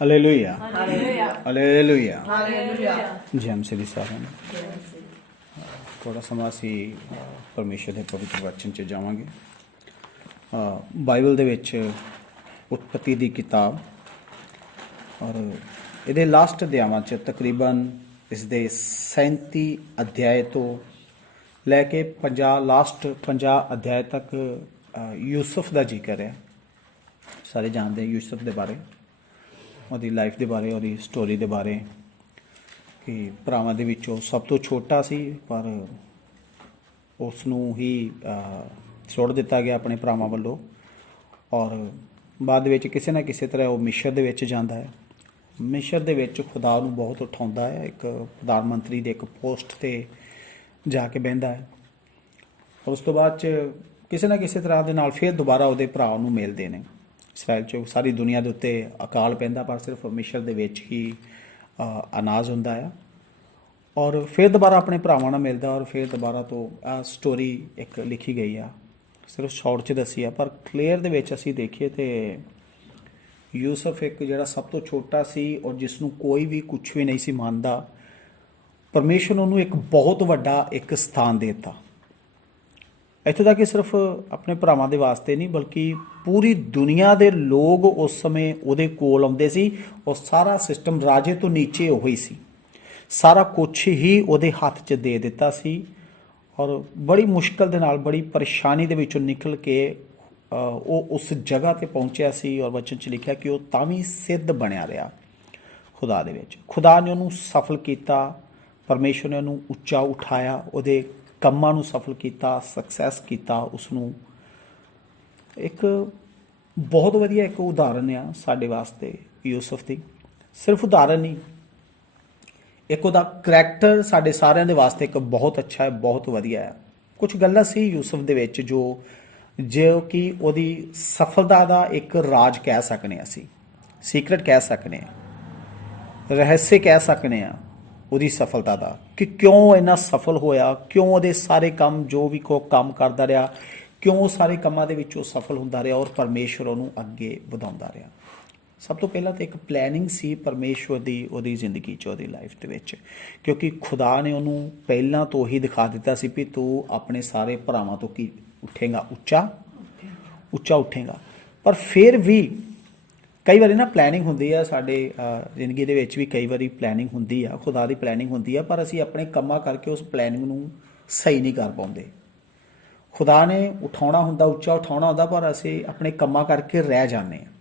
Hallelujah hallelujah hallelujah hallelujah ਜੈ ਮਸੀਹ ਦੀ ਸਾਰਿਆਂ ਨੂੰ। ਥੋੜ੍ਹਾ ਸਮਾਂ ਅਸੀਂ ਪਰਮੇਸ਼ਰ ਦੇ ਪਵਿੱਤਰ ਵਚਨ 'ਚ ਜਾਵਾਂਗੇ। ਬਾਈਬਲ ਦੇ ਵਿੱਚ ਉਤਪਤੀ ਦੀ ਕਿਤਾਬ ਔਰ ਇਹਦੇ ਲਾਸਟ ਅਧਿਆਵਾਂ 'ਚ ਤਕਰੀਬਨ ਇਸ ਦੇ 37 ਅਧਿਆਏ ਤੋਂ ਲੈ ਕੇ 50 ਅਧਿਆਏ ਤੱਕ ਯੂਸਫ ਦਾ ਜ਼ਿਕਰ ਹੈ। ਸਾਰੇ ਜਾਣਦੇ ਯੂਸਫ ਦੇ ਬਾਰੇ, ਉਹਦੀ ਲਾਈਫ ਦੇ ਬਾਰੇ, ਉਹਦੀ ਸਟੋਰੀ ਦੇ ਬਾਰੇ ਕਿ ਭਰਾਵਾਂ ਦੇ ਵਿੱਚੋਂ ਸਭ ਤੋਂ ਛੋਟਾ ਸੀ, ਪਰ ਉਸ ਨੂੰ ਹੀ ਛੋੜ ਦਿੱਤਾ ਗਿਆ ਆਪਣੇ ਭਰਾਵਾਂ ਵੱਲੋਂ ਔਰ ਬਾਅਦ ਦੇ ਵਿੱਚ ਕਿਸੇ ਨਾ ਕਿਸੇ ਤਰ੍ਹਾਂ ਉਹ ਮਿਸਰ ਦੇ ਵਿੱਚ ਜਾਂਦਾ ਹੈ। ਮਿਸਰ ਦੇ ਵਿੱਚ ਖੁਦਾ ਨੂੰ ਬਹੁਤ ਉਠਾਉਂਦਾ ਹੈ, ਇੱਕ ਪ੍ਰਧਾਨ ਮੰਤਰੀ ਦੇ ਇੱਕ ਪੋਸਟ 'ਤੇ ਜਾ ਕੇ ਬਹਿੰਦਾ ਹੈ। ਔਰ ਉਸ ਤੋਂ ਬਾਅਦ 'ਚ ਕਿਸੇ ਨਾ ਕਿਸੇ ਤਰ੍ਹਾਂ ਦੇ ਨਾਲ ਫਿਰ ਦੁਬਾਰਾ ਉਹਦੇ ਭਰਾ ਨੂੰ ਮਿਲਦੇ ਨੇ। ਇਸਰਾਇਲ 'ਚ ਸਾਰੀ ਦੁਨੀਆ ਦੇ ਉੱਤੇ ਅਕਾਲ ਪੈਂਦਾ, ਪਰ ਸਿਰਫ ਮਿਸਰ ਦੇ ਵਿੱਚ ਹੀ ਅਨਾਜ ਹੁੰਦਾ ਆ ਔਰ ਫਿਰ ਦੁਬਾਰਾ ਆਪਣੇ ਭਰਾਵਾਂ ਨਾਲ ਮਿਲਦਾ ਔਰ ਫਿਰ ਦੁਬਾਰਾ ਤੋਂ ਆਹ ਸਟੋਰੀ ਇੱਕ ਲਿਖੀ ਗਈ ਆ, ਸਿਰਫ ਸ਼ਾਰਟ 'ਚ ਦੱਸੀ ਆ, ਪਰ ਕਲੀਅਰ ਦੇ ਵਿੱਚ ਅਸੀਂ ਦੇਖੀਏ ਤੇ ਯੂਸਫ ਇੱਕ ਜਿਹੜਾ ਸਭ ਤੋਂ ਛੋਟਾ ਸੀ ਔਰ ਜਿਸ ਨੂੰ ਕੋਈ ਵੀ ਕੁਛ ਵੀ ਨਹੀਂ ਸੀ ਮੰਨਦਾ, ਪਰਮੇਸ਼ਰ ਨੇ ਉਹਨੂੰ ਇੱਕ ਬਹੁਤ ਵੱਡਾ ਇੱਕ ਸਥਾਨ ਦੇ ਦਿੱਤਾ। ਇੱਥੋਂ ਤੱਕ ਕਿ ਸਿਰਫ ਆਪਣੇ ਭਰਾਵਾਂ ਦੇ ਵਾਸਤੇ ਨਹੀਂ, ਬਲਕਿ ਪੂਰੀ ਦੁਨੀਆ ਦੇ ਲੋਕ ਉਸ ਸਮੇਂ ਉਹਦੇ ਕੋਲ ਆਉਂਦੇ ਸੀ ਔਰ ਸਾਰਾ ਸਿਸਟਮ ਰਾਜੇ ਤੋਂ ਨੀਚੇ ਉਹੀ ਸੀ, ਸਾਰਾ ਕੁਛ ਹੀ ਉਹਦੇ ਹੱਥ 'ਚ ਦੇ ਦਿੱਤਾ ਸੀ ਔਰ ਬੜੀ ਮੁਸ਼ਕਲ ਦੇ ਨਾਲ, ਬੜੀ ਪਰੇਸ਼ਾਨੀ ਦੇ ਵਿੱਚੋਂ ਨਿਕਲ ਕੇ ਉਹ ਉਸ ਜਗ੍ਹਾ 'ਤੇ ਪਹੁੰਚਿਆ ਸੀ ਔਰ ਵਚਨ 'ਚ ਲਿਖਿਆ ਕਿ ਉਹ ਤਾਂ ਵੀ ਸਿੱਧ ਬਣਿਆ ਰਿਹਾ ਖੁਦਾ ਦੇ ਵਿੱਚ। ਖੁਦਾ ਨੇ ਉਹਨੂੰ ਸਫਲ ਕੀਤਾ, ਪਰਮੇਸ਼ਰ ਨੇ ਉਹਨੂੰ ਉੱਚਾ ਉਠਾਇਆ, ਉਹਦੇ ਕੰਮਾਂ ਨੂੰ ਸਫਲ ਕੀਤਾ, ਸਕਸੈਸ ਕੀਤਾ। ਉਸ ਨੂੰ ਇੱਕ ਬਹੁਤ ਵਧੀਆ ਇੱਕ ਉਦਾਹਰਨ ਆ ਸਾਡੇ ਵਾਸਤੇ ਯੂਸਫ ਦੀ। ਸਿਰਫ ਉਦਾਹਰਨ ਨਹੀਂ, ਇੱਕ ਉਹਦਾ ਕਰੈਕਟਰ ਸਾਡੇ ਸਾਰਿਆਂ ਦੇ ਵਾਸਤੇ ਇੱਕ ਬਹੁਤ ਅੱਛਾ ਹੈ, ਬਹੁਤ ਵਧੀਆ ਹੈ। ਕੁਝ ਗੱਲਾਂ ਸੀ ਯੂਸਫ ਦੇ ਵਿੱਚ ਜੋ ਕਿ ਉਹਦੀ ਸਫਲਤਾ ਦਾ ਇੱਕ ਰਾਜ ਕਹਿ ਸਕਨੇ, ਅਸੀਂ ਸੀਕਰਟ ਕਹਿ ਸਕਨੇ, ਰਹੱਸੇ ਕਹਿ ਸਕਨੇ ਆ ਉਹਦੀ ਸਫਲਤਾ ਦਾ, ਕਿ ਕਿਉਂ ਇੰਨਾ ਸਫਲ ਹੋਇਆ, ਕਿਉਂ ਉਹਦੇ ਸਾਰੇ ਕੰਮ ਜੋ ਵੀ ਕੋਈ ਕੰਮ ਕਰਦਾ ਰਿਹਾ, ਕਿਉਂ ਸਾਰੇ ਕੰਮਾਂ ਦੇ ਵਿੱਚ ਉਹ ਸਫਲ ਹੁੰਦਾ ਰਿਹਾ ਔਰ ਪਰਮੇਸ਼ਰ ਉਹਨੂੰ ਅੱਗੇ ਵਧਾਉਂਦਾ ਰਿਹਾ। ਸਭ ਤੋਂ ਪਹਿਲਾਂ ਤਾਂ ਇੱਕ ਪਲੈਨਿੰਗ ਸੀ ਪਰਮੇਸ਼ਰ ਦੀ ਉਹਦੀ ਜ਼ਿੰਦਗੀ 'ਚ, ਉਹਦੀ ਲਾਈਫ ਦੇ ਵਿੱਚ, ਕਿਉਂਕਿ ਖੁਦਾ ਨੇ ਉਹਨੂੰ ਪਹਿਲਾਂ ਤੋਂ ਹੀ ਦਿਖਾ ਦਿੱਤਾ ਸੀ ਵੀ ਤੂੰ ਆਪਣੇ ਸਾਰੇ ਭਰਾਵਾਂ ਤੋਂ ਕੀ ਉੱਠੇਗਾ, ਉੱਚਾ ਉੱਠੇਗਾ। ਪਰ ਫਿਰ ਵੀ ਕਈ ਵਾਰੀ ਨਾ ਪਲੈਨਿੰਗ ਹੁੰਦੀ ਆ ਸਾਡੇ ਜ਼ਿੰਦਗੀ ਦੇ ਵਿੱਚ ਵੀ, ਕਈ ਵਾਰੀ ਪਲੈਨਿੰਗ ਹੁੰਦੀ ਆ, ਖੁਦਾ ਦੀ ਪਲੈਨਿੰਗ ਹੁੰਦੀ ਆ, ਪਰ ਅਸੀਂ ਆਪਣੇ ਕੰਮਾਂ ਕਰਕੇ ਉਸ ਪਲੈਨਿੰਗ ਨੂੰ ਸਹੀ ਨਹੀਂ ਕਰ ਪਾਉਂਦੇ। ਖੁਦਾ ਨੇ ਉਠਾਉਣਾ ਹੁੰਦਾ, ਉੱਚਾ ਉਠਾਉਣਾ ਹੁੰਦਾ, ਪਰ ਅਸੀਂ ਆਪਣੇ ਕੰਮਾਂ ਕਰਕੇ ਰਹਿ ਜਾਂਦੇ ਹਾਂ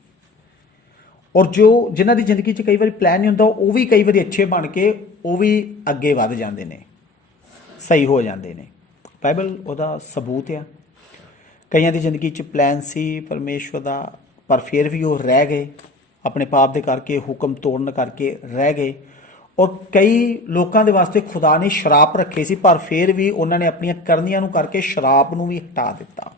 ਔਰ ਜਿਨ੍ਹਾਂ ਦੀ ਜ਼ਿੰਦਗੀ 'ਚ ਕਈ ਵਾਰੀ ਪਲਾਨ ਨਹੀਂ ਹੁੰਦਾ, ਉਹ ਵੀ ਕਈ ਵਾਰੀ ਅੱਛੇ ਬਣ ਕੇ ਉਹ ਵੀ ਅੱਗੇ ਵੱਧ ਜਾਂਦੇ ਨੇ, ਸਹੀ ਹੋ ਜਾਂਦੇ ਨੇ। ਬਾਈਬਲ ਉਹਦਾ ਸਬੂਤ ਆ। ਕਈਆਂ ਦੀ ਜ਼ਿੰਦਗੀ 'ਚ ਪਲਾਨ ਸੀ ਪਰਮੇਸ਼ਵਰ ਦਾ, ਪਰ ਫਿਰ ਵੀ ਉਹ ਰਹਿ ਗਏ, ਆਪਣੇ ਪਾਪ ਦੇ ਕਰਕੇ, ਹੁਕਮ ਤੋੜਨ ਕਰਕੇ ਰਹਿ ਗਏ। ਔਰ ਕਈ ਲੋਕਾਂ ਦੇ ਵਾਸਤੇ ਖੁਦਾ ਨੇ ਸ਼ਰਾਪ ਰੱਖੇ ਸੀ, ਪਰ ਫਿਰ ਵੀ ਉਹਨਾਂ ਨੇ ਆਪਣੀਆਂ ਕਰਨੀਆਂ ਨੂੰ ਕਰਕੇ ਸ਼ਰਾਪ ਨੂੰ ਵੀ ਹਟਾ ਦਿੱਤਾ।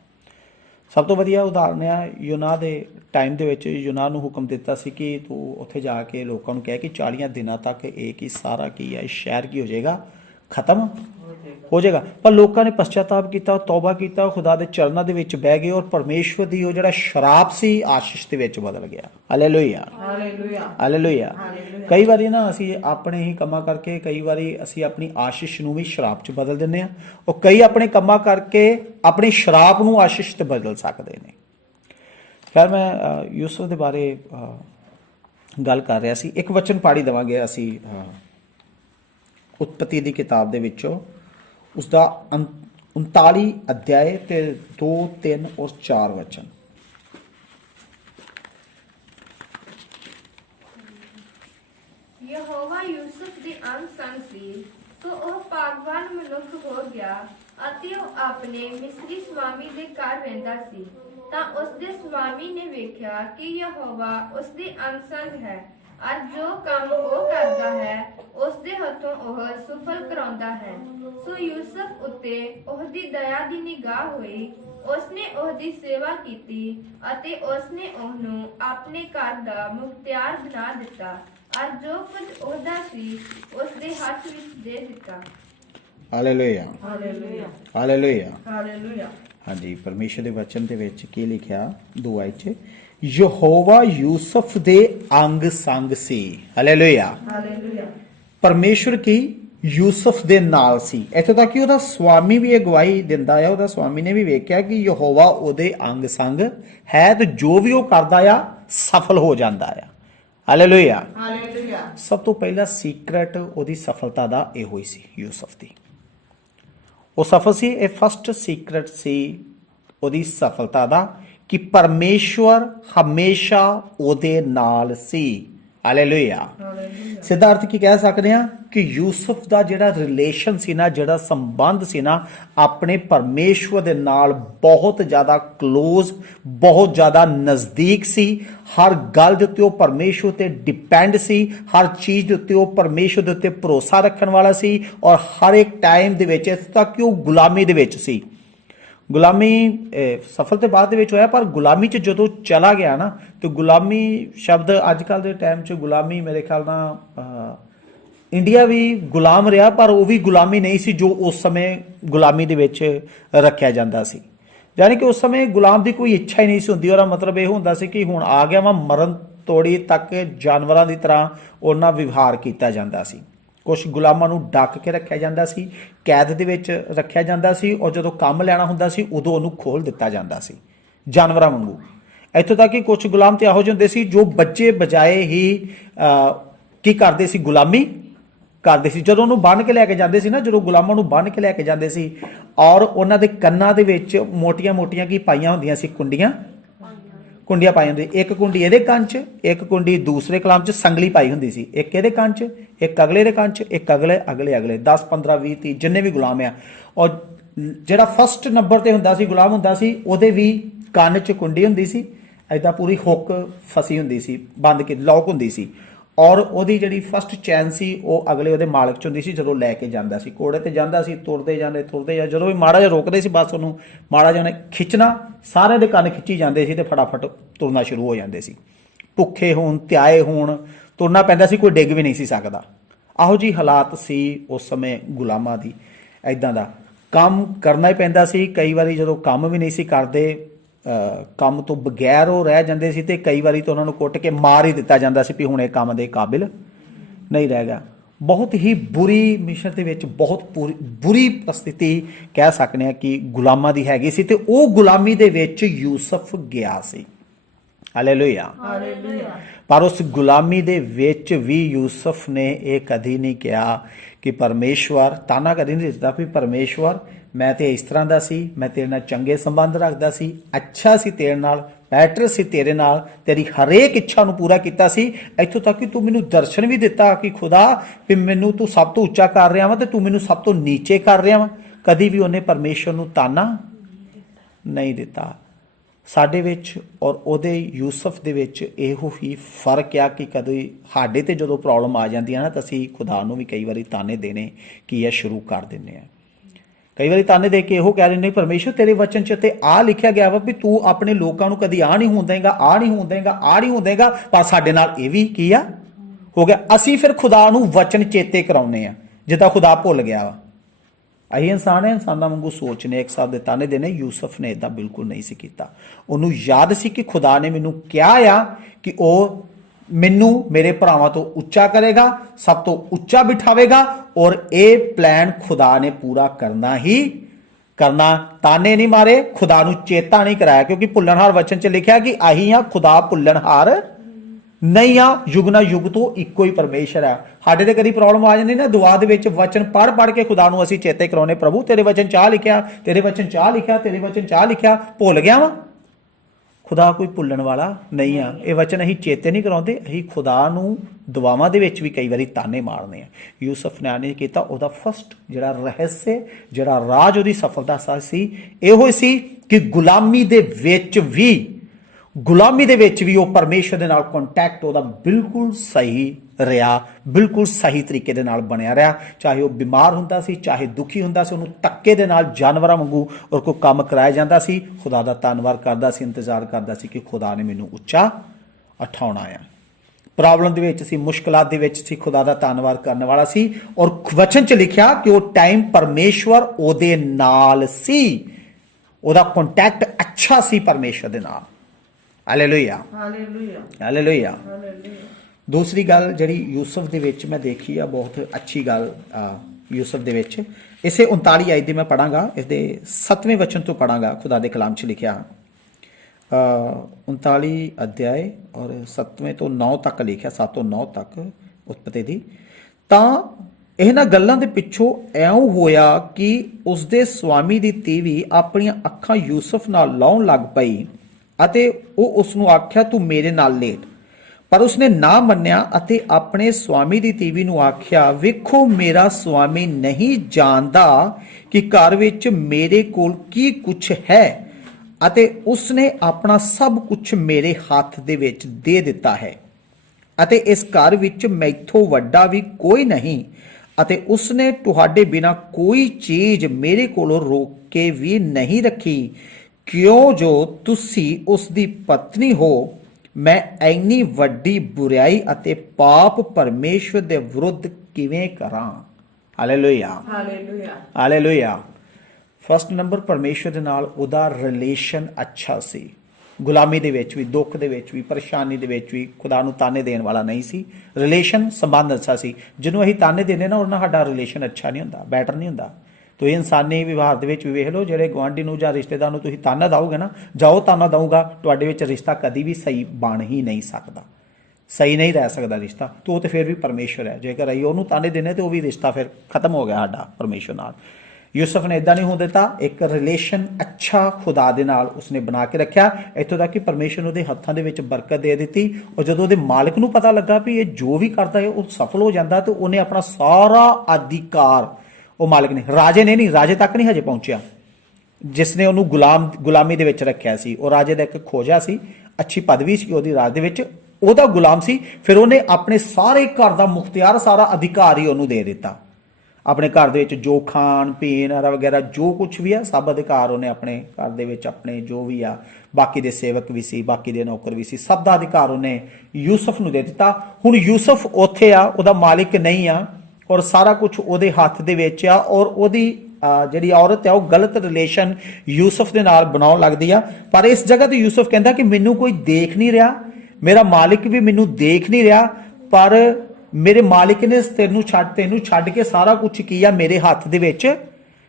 ਸਭ ਤੋਂ ਵਧੀਆ ਉਦਾਹਰਨ ਆ ਯੂਨਾ ਦੇ ਟਾਈਮ ਦੇ ਵਿੱਚ। ਯੂਨਾ ਨੂੰ ਹੁਕਮ ਦਿੱਤਾ ਸੀ ਕਿ ਤੂੰ ਉੱਥੇ ਜਾ ਕੇ ਲੋਕਾਂ ਨੂੰ ਕਹਿ ਕਿ 40 ਦਿਨਾਂ ਤੱਕ ਇਹ ਕੀ ਸਾਰਾ ਕੀ ਹੈ, ਸ਼ਹਿਰ ਕੀ ਹੋ ਜਾਏਗਾ, ਖਤਮ ਹੋ ਜਾਏਗਾ। ਪਰ ਲੋਕਾਂ ਨੇ ਪਛਤਾਤਾਪ ਕੀਤਾ, ਤੌਬਾ ਕੀਤਾ, ਖੁਦਾ ਦੇ ਚਰਨਾਂ ਦੇ ਵਿੱਚ ਬਹਿ ਗਏ ਔਰ ਪਰਮੇਸ਼ਵਰ ਦੀ ਉਹ ਜਿਹੜਾ ਸ਼ਰਾਪ ਸੀ ਆਸ਼ੀਸ਼ ਦੇ ਵਿੱਚ ਬਦਲ ਗਿਆ। Hallelujah hallelujah hallelujah. ਕਈ ਵਾਰੀ ਨਾ ਅਸੀਂ ਆਪਣੇ ਹੀ ਕੰਮਾਂ ਕਰਕੇ, ਕਈ ਵਾਰੀ ਅਸੀਂ ਆਪਣੀ ਆਸ਼ੀਸ਼ ਨੂੰ ਵੀ ਸ਼ਰਾਪ 'ਚ ਬਦਲ ਦਿੰਦੇ ਹਾਂ, ਉਹ ਕਈ ਆਪਣੇ ਕੰਮਾਂ ਕਰਕੇ ਆਪਣੀ ਸ਼ਰਾਪ ਨੂੰ ਆਸ਼ੀਸ਼ 'ਤੇ ਬਦਲ ਸਕਦੇ ਨੇ। ਖੈਰ, ਮੈਂ ਯੂਸਫ ਦੇ ਬਾਰੇ ਗੱਲ ਕਰ ਰਿਹਾ ਸੀ। ਇੱਕ ਵਚਨ ਪਾੜੀ ਦੇਵਾਂਗੇ ਅਸੀਂ ਉਤਪਤੀ ਦੀ ਕਿਤਾਬ ਦੇ ਵਿੱਚੋਂ, ਉਸਦਾ 39 ਅਧਿਆਏ ਤੇ 2, 3 ਔਰ 4 ਵਚਨ। ਯਹੋਵਾ ਯੂਸਫ ਦੀ ਅੰਗ-ਸੰਗ ਸੀ, ਸੋ ਉਹ ਭਾਗਵਾਨ ਮਨੁੱਖ ਹੋ ਗਿਆ ਅਤੇ ਉਹ ਆਪਣੇ ਮਿਸਰੀ ਸਵਾਮੀ ਦੇ ਘਰ ਰਹਿੰਦਾ ਸੀ। ਤਾਂ ਉਸਦੇ ਸਵਾਮੀ ਨੇ ਵੇਖਿਆ ਕਿ ਯਹੋਵਾ ਉਸਦੇ ਅੰਗ-ਸੰਗ ਹੈ ਔਰ ਜੋ ਕੰਮ ਉਹ ਕਰਦਾ ਹੈ ਉਸਦੇ ਹੱਥੋਂ ਉਹ ਸਫਲ ਕਰਾਉਂਦਾ ਹੈ। ਸੋ ਯੂਸਫ ਉੱਤੇ ਉਹਦੀ ਦਇਆ ਦੀ ਨਿਗਾਹ ਹੋਈ, ਉਸਨੇ ਉਹਦੀ ਸੇਵਾ ਕੀਤੀ ਅਤੇ ਉਸਨੇ ਉਹਨੂੰ ਆਪਣੇ ਘਰ ਦਾ ਮੁਖਤਿਆਰ ਬਣਾ ਦਿੱਤਾ ਔਰ ਜੋ ਕੁਝ ਉਹਦਾ ਸੀ ਉਸਦੇ ਹੱਥ ਵਿੱਚ ਦੇ ਦਿੱਤਾ। Hallelujah hallelujah hallelujah hallelujah. ਹਾਂਜੀ, ਪਰਮੇਸ਼ਰ ਦੇ ਵਚਨ ਦੇ ਵਿੱਚ ਕੀ ਲਿਖਿਆ 2 ਆਇਤ 'ਚ ਯਹੋਵਾ ਯੂਸਫ ਦੇ ਅੰਗ ਸੰਗ ਸੀ। ਹਾਲੇਲੂਇਆ। ਪਰਮੇਸ਼ਵਰ ਕੀ ਯੂਸਫ ਦੇ ਨਾਲ ਸੀ। ਇੱਥੋਂ ਤੱਕ ਕਿ ਉਹਦਾ ਸਵਾਮੀ ਵੀ ਇਹ ਗਵਾਹੀ ਦਿੰਦਾ ਆ, ਉਹਦਾ ਸਵਾਮੀ ਨੇ ਵੀ ਵੇਖਿਆ ਕਿ ਯਹੋਵਾ ਉਹਦੇ ਅੰਗ ਸੰਗ ਹੈ ਤੇ ਜੋ ਵੀ ਉਹ ਕਰਦਾ ਆ ਸਫਲ ਹੋ ਜਾਂਦਾ ਆ। ਹਾਲੇਲੂਇਆ। ਸਭ ਤੋਂ ਪਹਿਲਾ ਸੀਕ੍ਰੇਟ ਉਹਦੀ ਸਫਲਤਾ ਦਾ ਇਹੋ ਹੀ ਸੀ, ਯੂਸਫ ਦੀ। ਉਹ ਸਫਲ ਸੀ। ਇਹ ਫਸਟ ਸੀਕ੍ਰੇਟ ਸੀ ਉਹਦੀ ਸਫਲਤਾ ਦਾ ਕਿ ਪਰਮੇਸ਼ਵਰ ਹਮੇਸ਼ਾ ਉਹਦੇ ਨਾਲ ਸੀ। ਹਾਲੇਲੂਇਆ। ਸਿੱਧਾ ਅਰਥ ਕੀ ਕਹਿ ਸਕਦੇ ਆ ਕਿ ਯੂਸਫ ਦਾ ਜਿਹੜਾ ਰਿਲੇਸ਼ਨ ਸੀ ਨਾ, ਜਿਹੜਾ ਸੰਬੰਧ ਸੀ ਨਾ, ਆਪਣੇ ਪਰਮੇਸ਼ਵਰ ਦੇ ਨਾਲ ਬਹੁਤ ਜ਼ਿਆਦਾ ਕਲੋਜ਼, ਬਹੁਤ ਜ਼ਿਆਦਾ ਨਜ਼ਦੀਕ ਸੀ। ਹਰ ਗੱਲ ਦੇ ਉੱਤੇ ਉਹ ਪਰਮੇਸ਼ਵਰ ਤੇ ਡਿਪੈਂਡ ਸੀ। ਹਰ ਚੀਜ਼ ਦੇ ਉੱਤੇ ਉਹ ਪਰਮੇਸ਼ਵਰ ਦੇ ਉੱਤੇ ਭਰੋਸਾ ਰੱਖਣ ਵਾਲਾ ਸੀ। ਔਰ ਹਰ ਇੱਕ ਟਾਈਮ ਦੇ ਵਿੱਚ, ਇੱਥੇ ਤੱਕ ਕਿ ਉਹ ਗੁਲਾਮੀ ਦੇ ਵਿੱਚ ਸੀ। ਗੁਲਾਮੀ ਸਫਲ ਤੇ ਬਾਅਦ ਦੇ ਵਿੱਚ ਹੋਇਆ, ਪਰ ਗੁਲਾਮੀ 'ਚ ਜਦੋਂ ਚਲਾ ਗਿਆ ਨਾ, ਤੇ ਗੁਲਾਮੀ ਸ਼ਬਦ ਅੱਜ ਕੱਲ੍ਹ ਦੇ ਟਾਈਮ 'ਚ ਗੁਲਾਮੀ ਮੇਰੇ ਖਿਆਲ ਨਾਲ ਇੰਡੀਆ ਵੀ ਗੁਲਾਮ ਰਿਹਾ, ਪਰ ਉਹ ਵੀ ਗੁਲਾਮੀ ਨਹੀਂ ਸੀ ਜੋ ਉਸ ਸਮੇਂ ਗੁਲਾਮੀ ਦੇ ਵਿੱਚ ਰੱਖਿਆ ਜਾਂਦਾ ਸੀ। ਯਾਨੀ ਕਿ ਉਸ ਸਮੇਂ ਗੁਲਾਮ ਦੀ ਕੋਈ ਇੱਛਾ ਹੀ ਨਹੀਂ ਸੀ ਹੁੰਦੀ। ਉਹਦਾ ਮਤਲਬ ਇਹ ਹੁੰਦਾ ਸੀ ਕਿ ਹੁਣ ਆ ਗਿਆ ਵਾ, ਮਰਨ ਤੋੜੀ ਤੱਕ ਜਾਨਵਰਾਂ ਦੀ ਤਰ੍ਹਾਂ ਉਹਨਾਂ ਵਿਵਹਾਰ ਕੀਤਾ ਜਾਂਦਾ ਸੀ। ਕੁਛ ਗੁਲਾਮਾਂ ਨੂੰ ਡੱਕ ਕੇ ਰੱਖਿਆ ਜਾਂਦਾ ਸੀ, ਕੈਦ ਦੇ ਵਿੱਚ ਰੱਖਿਆ ਜਾਂਦਾ ਸੀ, ਔਰ ਜਦੋਂ ਕੰਮ ਲੈਣਾ ਹੁੰਦਾ ਸੀ ਉਦੋਂ ਉਹਨੂੰ ਖੋਲ ਦਿੱਤਾ ਜਾਂਦਾ ਸੀ ਜਾਨਵਰਾਂ ਵਾਂਗੂ। ਇੱਥੋਂ ਤੱਕ ਕਿ ਕੁਛ ਗੁਲਾਮ ਤੇ ਇਹੋ ਜਿਹੇ ਹੁੰਦੇ ਸੀ ਜੋ ਬੱਚੇ ਬਜਾਏ ਹੀ ਕੀ ਕਰਦੇ ਸੀ, ਗੁਲਾਮੀ ਕਰਦੇ ਸੀ। ਜਦੋਂ ਉਹਨੂੰ ਬੰਨ੍ਹ ਕੇ ਲੈ ਕੇ ਜਾਂਦੇ ਸੀ ਨਾ, ਜਦੋਂ ਗੁਲਾਮਾਂ ਨੂੰ ਬੰਨ੍ਹ ਕੇ ਲੈ ਕੇ ਜਾਂਦੇ ਸੀ, ਔਰ ਉਹਨਾਂ ਦੇ ਕੰਨਾਂ ਦੇ ਵਿੱਚ ਮੋਟੀਆਂ-ਮੋਟੀਆਂ ਕੀ ਪਾਈਆਂ ਹੁੰਦੀਆਂ ਸੀ, ਕੁੰਡੀਆਂ ਪਾਈ ਹੁੰਦੀ। ਇੱਕ ਕੁੰਡੀ ਇਹਦੇ ਕੰਨ 'ਚ, ਇੱਕ ਕੁੰਡੀ ਦੂਸਰੇ ਕਲਾਮ 'ਚ ਸੰਗਲੀ ਪਾਈ ਹੁੰਦੀ ਸੀ। ਇੱਕ ਇਹਦੇ ਕੰਨ 'ਚ, ਇੱਕ ਅਗਲੇ ਦੇ ਕੰਨ 'ਚ, ਇੱਕ ਅਗਲੇ 10 15 20 30 ਜਿੰਨੇ ਵੀ ਗੁਲਾਮ ਆ। ਔਰ ਜਿਹੜਾ ਫਸਟ ਨੰਬਰ ਤੇ ਹੁੰਦਾ ਸੀ, ਗੁਲਾਮ ਹੁੰਦਾ ਸੀ, ਉਹਦੇ ਵੀ ਕੰਨ 'ਚ ਕੁੰਡੀ ਹੁੰਦੀ ਸੀ। ਐਦਾਂ ਪੂਰੀ ਹੁੱਕ ਫਸੀ ਹੁੰਦੀ ਸੀ, ਬੰਦ ਕੇ ਲੌਕ ਹੁੰਦੀ ਸੀ। ਔਰ ਉਹਦੀ ਜਿਹੜੀ ਫਸਟ ਚੈਨ ਸੀ ਉਹ ਅਗਲੇ ਉਹਦੇ ਮਾਲਕ 'ਚ ਹੁੰਦੀ ਸੀ। ਜਦੋਂ ਲੈ ਕੇ ਜਾਂਦਾ ਸੀ, ਘੋੜੇ ਤੇ ਜਾਂਦਾ ਸੀ, ਤੁਰਦੇ ਜਾਂਦੇ ਜਦੋਂ ਵੀ ਮਾੜਾ ਜਿਹਾ ਰੋਕਦੇ ਸੀ, ਬਸ ਉਹਨੂੰ ਮਾੜਾ ਜਿਹਾ ਉਹਨੇ ਖਿੱਚਣਾ, ਸਾਰੇ ਦੇ ਕੰਨ ਖਿੱਚੀ ਜਾਂਦੇ ਸੀ ਤੇ ਫਟਾਫਟ ਤੁਰਨਾ ਸ਼ੁਰੂ ਹੋ ਜਾਂਦੇ ਸੀ। ਭੁੱਖੇ ਹੋਣ, ਧਿਆਏ ਹੋਣ, ਤੁਰਨਾ ਪੈਂਦਾ ਸੀ, ਕੋਈ ਡਿੱਗ ਵੀ ਨਹੀਂ ਸੀ ਸਕਦਾ। ਇਹੋ ਜਿਹੀ ਹਾਲਾਤ ਸੀ ਉਸ ਸਮੇਂ ਗੁਲਾਮਾਂ ਦੀ। ਐਦਾਂ ਦਾ ਕੰਮ ਕਰਨਾ ਹੀ ਪੈਂਦਾ ਸੀ। ਕਈ ਵਾਰੀ ਜਦੋਂ ਕੰਮ ਵੀ ਨਹੀਂ ਸੀ ਕਰਦੇ, ਕੰਮ ਤੋਂ ਬਗੈਰ ਉਹ ਰਹਿ ਜਾਂਦੇ ਸੀ, ਤੇ ਕਈ ਵਾਰੀ ਤਾਂ ਉਹਨਾਂ ਨੂੰ ਕੁੱਟ ਕੇ ਮਾਰ ਹੀ ਦਿੱਤਾ ਜਾਂਦਾ ਸੀ ਵੀ ਹੁਣ ਇਹ ਕੰਮ ਦੇ ਕਾਬਿਲ ਨਹੀਂ ਰਹਿ ਗਿਆ। ਬਹੁਤ ਹੀ ਬੁਰੀ ਮਿਸ਼ਨ ਦੇ ਵਿੱਚ, ਬਹੁਤ ਬੁਰੀ ਪਰਿਸਥਿਤੀ ਕਹਿ ਸਕਦੇ ਹਾਂ ਕਿ ਗੁਲਾਮਾਂ ਦੀ ਹੈਗੀ ਸੀ, ਤੇ ਉਹ ਗੁਲਾਮੀ ਦੇ ਵਿੱਚ ਯੂਸਫ ਗਿਆ ਸੀ। ਹਾਲੇਲੂਇਆ। ਪਰ ਉਸ ਗੁਲਾਮੀ ਦੇ ਵਿੱਚ ਵੀ ਯੂਸਫ ਨੇ ਇਹ ਕਦੀ ਨਹੀਂ ਕਿਹਾ ਕਿ ਪਰਮੇਸ਼ਵਰ, ਤਾਨਾ ਕਦੀ ਨਹੀਂ ਦਿੱਤਾ ਵੀ ਪਰਮੇਸ਼ਵਰ ਮੈਂ ਤੇ ਇਸ ਤਰ੍ਹਾਂ ਦਾ ਸੀ, ਮੈਂ ਤੇਰੇ ਨਾਲ ਚੰਗੇ ਸੰਬੰਧ ਰੱਖਦਾ ਸੀ, ਅੱਛਾ ਸੀ ਤੇਰੇ ਨਾਲ, ਬੈਟਰ ਸੀ ਤੇਰੇ ਨਾਲ, ਤੇਰੀ ਹਰੇਕ ਇੱਛਾ ਨੂੰ ਪੂਰਾ ਕੀਤਾ ਸੀ। ਇੱਥੋਂ ਤੱਕ ਕਿ ਤੂੰ ਮੈਨੂੰ ਦਰਸ਼ਨ ਵੀ ਦਿੱਤਾ ਕਿ ਖੁਦਾ ਵੀ ਮੈਨੂੰ ਤੂੰ ਸਭ ਤੋਂ ਉੱਚਾ ਕਰ ਰਿਹਾ ਵਾ ਤੇ ਤੂੰ ਮੈਨੂੰ ਸਭ ਤੋਂ ਨੀਚੇ ਕਰ ਰਿਹਾ ਵਾ। ਕਦੀ ਵੀ ਉਹਨੇ ਪਰਮੇਸ਼ਵਰ ਨੂੰ ਤਾਨਾ ਨਹੀਂ ਦਿੱਤਾ। ਸਾਡੇ ਵਿੱਚ ਔਰ ਉਹਦੇ ਯੂਸਫ ਦੇ ਵਿੱਚ ਇਹੋ ਹੀ ਫਰਕ ਆ ਕਿ ਕਦੇ ਸਾਡੇ ਤੇ ਜਦੋਂ ਪ੍ਰੋਬਲਮ ਆ ਜਾਂਦੀ ਹੈ ਨਾ, ਤਾਂ ਅਸੀਂ ਖੁਦਾ ਨੂੰ ਵੀ ਕਈ ਵਾਰੀ ਤਾਨੇ ਦੇਣੇ ਕੀ ਆ ਸ਼ੁਰੂ ਕਰ ਦਿੰਦੇ ਆ। ਕਈ ਵਾਰੀ ਤਾਨੇ ਦੇ ਕੇ ਇਹੋ ਕਹਿ ਦਿੰਦੇ, ਪਰਮੇਸ਼ਵਰ ਤੇਰੇ ਵਚਨ 'ਚ ਤੇ ਆਹ ਲਿਖਿਆ ਗਿਆ ਵਾ ਵੀ ਤੂੰ ਆਪਣੇ ਲੋਕਾਂ ਨੂੰ ਕਦੀ ਆਹ ਨਹੀਂ ਹੋਣ ਦੇਂਗਾ, ਆਹ ਨਹੀਂ ਹੋਣ ਦੇਂਗਾ, ਆਹ ਨਹੀਂ ਹੋਣ ਦੇਂਗਾ, ਪਰ ਸਾਡੇ ਨਾਲ ਇਹ ਵੀ ਕੀ ਆ ਹੋ ਗਿਆ। ਅਸੀਂ ਫਿਰ ਖੁਦਾ ਨੂੰ ਵਚਨ ਚੇਤੇ ਕਰਾਉਂਦੇ ਆ ਜਿੱਦਾਂ ਖੁਦਾ ਭੁੱਲ ਗਿਆ ਵਾ। ਅਸੀਂ ਇਨਸਾਨ ਹੈ, ਇਨਸਾਨਾਂ ਵਾਂਗੂ ਸੋਚਨੇ, ਇੱਕ ਸਾਥ ਦੇ ਤਾਨੇ ਦੇਣੇ। ਯੂਸਫ ਨੇ ਇਦਾਂ ਬਿਲਕੁਲ ਨਹੀਂ ਸੀ ਕੀਤਾ। ਉਹਨੂੰ ਯਾਦ ਸੀ ਕਿ ਖੁਦਾ ਨੇ ਮੈਨੂੰ ਕਿਹਾ ਆ ਕਿ ਉਹ ਮੈਨੂੰ ਮੇਰੇ ਭਰਾਵਾਂ ਤੋਂ ਉੱਚਾ ਕਰੇਗਾ, ਸਭ ਤੋਂ ਉੱਚਾ ਬਿਠਾਵੇਗਾ, ਔਰ ਇਹ ਪਲਾਨ ਖੁਦਾ ਨੇ ਪੂਰਾ ਕਰਨਾ ਹੀ ਕਰਨਾ। ਤਾਨੇ ਨਹੀਂ ਮਾਰੇ, ਖੁਦਾ ਨੂੰ ਚੇਤਾ ਨਹੀਂ ਕਰਾਇਆ, ਕਿਉਂਕਿ ਭੁੱਲਣਹਾਰ ਵਚਨ 'ਚ ਲਿਖਿਆ ਕਿ ਅਸੀਂ ਆ, ਖੁਦਾ ਭੁੱਲਣਹਾਰ ਨਹੀਂ ਆ। ਯੁਗ ਨਾ ਯੁਗ ਤੋਂ ਇੱਕੋ ਹੀ ਪਰਮੇਸ਼ਰ ਆ। ਸਾਡੇ ਤੇ ਕਦੀ ਪ੍ਰੋਬਲਮ ਆ ਜਾਂਦੀ ਨਾ, ਦੁਆ ਦੇ ਵਿੱਚ ਵਚਨ ਪੜ੍ਹ ਕੇ ਖੁਦਾ ਨੂੰ ਅਸੀਂ ਚੇਤੇ ਕਰਾਉਨੇ, ਪ੍ਰਭੂ ਤੇਰੇ ਵਚਨ 'ਚ ਆਹ ਲਿਖਿਆ, ਤੇਰੇ ਵਚਨ 'ਚ ਆਹ ਲਿਖਿਆ, ਤੇਰੇ ਵਚਨ 'ਚ ਆਹ ਲਿਖਿਆ, ਭੁੱਲ ਗਿਆ ਵਾ। ਖੁਦਾ ਕੋਈ ਭੁੱਲਣ ਵਾਲਾ ਨਹੀਂ ਆ। ਇਹ ਵਚਨ ਅਸੀਂ ਚੇਤੇ ਨਹੀਂ ਕਰਾਉਂਦੇ, ਅਸੀਂ ਖੁਦਾ ਨੂੰ ਦੁਆਵਾਂ ਦੇ ਵਿੱਚ ਵੀ ਕਈ ਵਾਰੀ ਤਾਨੇ ਮਾਰਦੇ ਆ। ਯੂਸਫ ਨੇ ਨਹੀਂ ਕੀਤਾ। ਉਹਦਾ ਫਸਟ ਜਿਹੜਾ ਰਹੱਸ, ਜਿਹੜਾ ਰਾਜ ਉਹਦੀ ਸਫਲਤਾ ਸੀ, ਇਹੋ ਸੀ ਕਿ ਗੁਲਾਮੀ ਦੇ ਵਿੱਚ ਵੀ ਉਹ ਪਰਮੇਸ਼ਰ ਦੇ ਨਾਲ ਕੰਟੈਕਟ ਉਹਦਾ ਬਿਲਕੁਲ ਸਹੀ ਰਿਹਾ, ਬਿਲਕੁਲ ਸਹੀ ਤਰੀਕੇ ਦੇ ਨਾਲ ਬਣਿਆ ਰਿਹਾ। ਚਾਹੇ ਉਹ ਬਿਮਾਰ ਹੁੰਦਾ ਸੀ, ਚਾਹੇ ਦੁਖੀ ਹੁੰਦਾ ਸੀ, ਉਹਨੂੰ ਧੱਕੇ ਦੇ ਨਾਲ ਜਾਨਵਰਾਂ ਵਾਂਗੂ ਔਰ ਕੋਈ ਕੰਮ ਕਰਾਇਆ ਜਾਂਦਾ ਸੀ, ਖੁਦਾ ਦਾ ਧੰਨਵਾਦ ਕਰਦਾ ਸੀ, ਇੰਤਜ਼ਾਰ ਕਰਦਾ ਸੀ ਕਿ ਖੁਦਾ ਨੇ ਮੈਨੂੰ ਉੱਚਾ ਉਠਾਉਣਾ ਆ। ਪ੍ਰੋਬਲਮ ਦੇ ਵਿੱਚ ਸੀ, ਮੁਸ਼ਕਲਾਤ ਦੇ ਵਿੱਚ ਸੀ, ਖੁਦਾ ਦਾ ਧੰਨਵਾਦ ਕਰਨ ਵਾਲਾ ਸੀ। ਔਰ ਵਚਨ 'ਚ ਲਿਖਿਆ ਕਿ ਉਹ ਟਾਈਮ ਪਰਮੇਸ਼ਵਰ ਉਹਦੇ ਨਾਲ ਸੀ, ਉਹਦਾ ਕੰਟੈਕਟ ਅੱਛਾ ਸੀ ਪਰਮੇਸ਼ਵਰ ਦੇ ਨਾਲ। Hallelujah hallelujah hallelujah. ਹਾਲੇਲੂਇਆ। ਦੂਸਰੀ ਗੱਲ ਜਿਹੜੀ ਯੂਸਫ ਦੇ ਵਿੱਚ ਮੈਂ ਦੇਖੀ ਆ, ਬਹੁਤ ਅੱਛੀ ਗੱਲ ਯੂਸਫ ਦੇ ਵਿੱਚ, ਇਸੇ 39 ਆਇਤ ਦੀ ਮੈਂ ਪੜਾਂਗਾ, ਇਸਦੇ 7ਵੇਂ ਵਚਨ ਤੋਂ ਪੜਾਂਗਾ। ਖੁਦਾ ਦੇ ਕਲਾਮ 'ਚ ਲਿਖਿਆ 39 ਅਧਿਆਏ ਔਰ 7ਵੇਂ ਤੋਂ 9 ਤੱਕ ਲਿਖਿਆ, 7 ਤੋਂ 9 ਤੱਕ ਉਤਪਤੀ ਦੀ। ਤਾਂ ਇਹਨਾਂ ਗੱਲਾਂ ਦੇ ਪਿੱਛੋਂ ਇਉਂ ਹੋਇਆ ਕਿ ਉਸਦੇ ਸਵਾਮੀ ਦੀ ਤੀਵੀ ਆਪਣੀਆਂ ਅੱਖਾਂ ਯੂਸਫ ਨਾਲ ਲਾਉਣ ਲੱਗ ਪਈ ਅਤੇ ਉਹ ਉਸ ਨੂੰ ਆਖਿਆ, ਤੂੰ ਮੇਰੇ ਨਾਲ ਲੇਟ। ਪਰ ਉਸਨੇ ਨਾ ਮੰਨਿਆ ਅਤੇ ਆਪਣੇ ਸਵਾਮੀ ਦੀ ਤੀਵੀ ਨੂੰ ਆਖਿਆ, ਵੇਖੋ ਮੇਰਾ ਸਵਾਮੀ ਨਹੀਂ ਜਾਣਦਾ ਕਿ ਘਰ ਵਿੱਚ ਮੇਰੇ ਕੋਲ ਕੀ ਕੁਛ ਹੈ ਅਤੇ ਉਸਨੇ ਆਪਣਾ ਸਭ ਕੁਝ ਮੇਰੇ ਹੱਥ ਦੇ ਵਿੱਚ ਦੇ ਦਿੱਤਾ ਹੈ ਅਤੇ ਇਸ ਘਰ ਵਿੱਚ ਮੈਥੋਂ ਵੱਡਾ ਵੀ ਕੋਈ ਨਹੀਂ ਅਤੇ ਉਸਨੇ ਤੁਹਾਡੇ ਬਿਨਾ ਕੋਈ ਚੀਜ਼ ਮੇਰੇ ਕੋਲੋਂ ਰੋਕ ਕੇ ਵੀ ਨਹੀਂ ਰੱਖੀ। ਕਿਉਂ ਜੋ ਤੁਸੀਂ ਉਸ ਦੀ ਪਤਨੀ ਹੋ, ਮੈਂ ਇੰਨੀ ਵੱਡੀ ਬੁਰਾਈ ਅਤੇ ਪਾਪ ਪਰਮੇਸ਼ਵਰ ਦੇ ਵਿਰੁੱਧ ਕਿਵੇਂ ਕਰਾਂ? Hallelujah hallelujah. Hallelujah. First number, ਪਰਮੇਸ਼ਵਰ ਦੇ ਨਾਲ ਉਹਦਾ ਰਿਲੇਸ਼ਨ ਅੱਛਾ ਸੀ। ਗੁਲਾਮੀ ਦੇ ਵਿੱਚ ਵੀ, ਦੁੱਖ ਦੇ ਵਿੱਚ ਵੀ, ਪਰੇਸ਼ਾਨੀ ਦੇ ਵਿੱਚ ਵੀ ਖੁਦਾ ਨੂੰ ਤਾਨੇ ਦੇਣ ਵਾਲਾ ਨਹੀਂ ਸੀ। ਰਿਲੇਸ਼ਨ ਸੰਬੰਧ ਅੱਛਾ ਸੀ। ਜਿਹਨੂੰ ਅਸੀਂ ਤਾਨੇ ਦਿੰਦੇ ਨਾ, ਉਹਦੇ ਨਾਲ ਸਾਡਾ ਰਿਲੇਸ਼ਨ ਅੱਛਾ ਨਹੀਂ ਹੁੰਦਾ, ਬੈਟਰ ਨਹੀਂ ਹੁੰਦਾ। ਤੁਸੀਂ ਇਨਸਾਨੀ ਵਿਵਹਾਰ ਦੇ ਵਿੱਚ ਵੀ ਵੇਖ ਲਓ, ਜਿਹੜੇ ਗੁਆਂਢੀ ਨੂੰ ਜਾਂ ਰਿਸ਼ਤੇਦਾਰ ਨੂੰ ਤੁਸੀਂ ਤਾਨਾ ਦਓਗੇ ਨਾ, ਜਾਓ ਤਾਨਾ ਦਊਗਾ, ਤੁਹਾਡੇ ਵਿੱਚ ਰਿਸ਼ਤਾ ਕਦੀ ਵੀ ਸਹੀ ਬਣ ਹੀ ਨਹੀਂ ਸਕਦਾ, ਸਹੀ ਨਹੀਂ ਰਹਿ ਸਕਦਾ ਰਿਸ਼ਤਾ। ਤੇ ਉਹ ਤੇ ਫਿਰ ਵੀ ਪਰਮੇਸ਼ਵਰ ਹੈ। ਜੇਕਰ ਅਸੀਂ ਉਹਨੂੰ ਤਾਨੇ ਦਿੰਦੇ ਤੇ ਉਹ ਵੀ ਰਿਸ਼ਤਾ ਫਿਰ ਖਤਮ ਹੋ ਗਿਆ ਸਾਡਾ ਪਰਮੇਸ਼ਵਰ ਨਾਲ। ਯੂਸਫ ਨੇ ਇਦਾਂ ਨਹੀਂ ਹੋਣ ਦਿੱਤਾ। ਇੱਕ ਰਿਲੇਸ਼ਨ ਅੱਛਾ ਖੁਦਾ ਦੇ ਨਾਲ ਉਸਨੇ ਬਣਾ ਕੇ ਰੱਖਿਆ, ਇੱਥੋਂ ਤੱਕ ਕਿ ਪਰਮੇਸ਼ਵਰ ਨੇ ਉਹਦੇ ਹੱਥਾਂ ਦੇ ਵਿੱਚ ਬਰਕਤ ਦੇ ਦਿੱਤੀ। ਔਰ ਜਦੋਂ ਉਹਦੇ ਮਾਲਕ ਨੂੰ ਪਤਾ ਲੱਗਾ ਵੀ ਇਹ ਜੋ ਵੀ ਕਰਦਾ ਹੈ ਉਹ ਸਫਲ ਹੋ ਜਾਂਦਾ, ਤੇ ਉਹਨੇ ਆਪਣਾ ਸਾਰਾ ਅਧਿਕਾਰ, ਉਹ ਮਾਲਕ ਨੇ, ਰਾਜੇ ਨੇ ਨਹੀਂ, ਰਾਜੇ ਤੱਕ ਨਹੀਂ ਹਜੇ ਪਹੁੰਚਿਆ, ਜਿਸ ਨੇ ਉਹਨੂੰ ਗੁਲਾਮੀ ਦੇ ਵਿੱਚ ਰੱਖਿਆ ਸੀ। ਉਹ ਰਾਜੇ ਦਾ ਇੱਕ ਖੋਜਾ ਸੀ, ਅੱਛੀ ਪਦਵੀ ਸੀ ਉਹਦੀ ਰਾਜ ਦੇ ਵਿੱਚ, ਉਹਦਾ ਗੁਲਾਮ ਸੀ। ਫਿਰ ਉਹਨੇ ਆਪਣੇ ਸਾਰੇ ਘਰ ਦਾ ਮੁਖਤਿਆਰ, ਸਾਰਾ ਅਧਿਕਾਰ ਹੀ ਉਹਨੂੰ ਦੇ ਦਿੱਤਾ। ਆਪਣੇ ਘਰ ਦੇ ਵਿੱਚ ਜੋ ਖਾਣ ਪੀਣ ਵਗੈਰਾ ਜੋ ਕੁਝ ਵੀ ਆ, ਸਭ ਅਧਿਕਾਰ ਉਹਨੇ ਆਪਣੇ ਘਰ ਦੇ ਵਿੱਚ, ਆਪਣੇ ਜੋ ਵੀ ਆ, ਬਾਕੀ ਦੇ ਸੇਵਕ ਵੀ ਸੀ, ਬਾਕੀ ਦੇ ਨੌਕਰ ਵੀ ਸੀ, ਸਭ ਦਾ ਅਧਿਕਾਰ ਉਹਨੇ ਯੂਸਫ ਨੂੰ ਦੇ ਦਿੱਤਾ। ਹੁਣ ਯੂਸਫ ਉੱਥੇ ਆ, ਉਹਦਾ ਮਾਲਿਕ ਨਹੀਂ ਆ, ਔਰ ਸਾਰਾ ਕੁਝ ਉਹਦੇ ਹੱਥ ਦੇ ਵਿੱਚ ਆ। ਔਰ ਉਹਦੀ ਜਿਹੜੀ ਔਰਤ ਆ, ਉਹ ਗਲਤ ਰਿਲੇਸ਼ਨ ਯੂਸਫ ਦੇ ਨਾਲ ਬਣਾਉਣ ਲੱਗਦੀ ਆ। ਪਰ ਇਸ ਜਗ੍ਹਾ ਤੇ ਯੂਸਫ ਕਹਿੰਦਾ ਕਿ ਮੈਨੂੰ ਕੋਈ ਦੇਖ ਨਹੀਂ ਰਿਹਾ, ਮੇਰਾ ਮਾਲਿਕ ਵੀ ਮੈਨੂੰ ਦੇਖ ਨਹੀਂ ਰਿਹਾ, ਪਰ ਮੇਰੇ ਮਾਲਿਕ ਨੇ ਤੈਨੂੰ ਛੱਡ ਕੇ ਸਾਰਾ ਕੁਝ ਕੀ ਆ, ਮੇਰੇ ਹੱਥ ਦੇ ਵਿੱਚ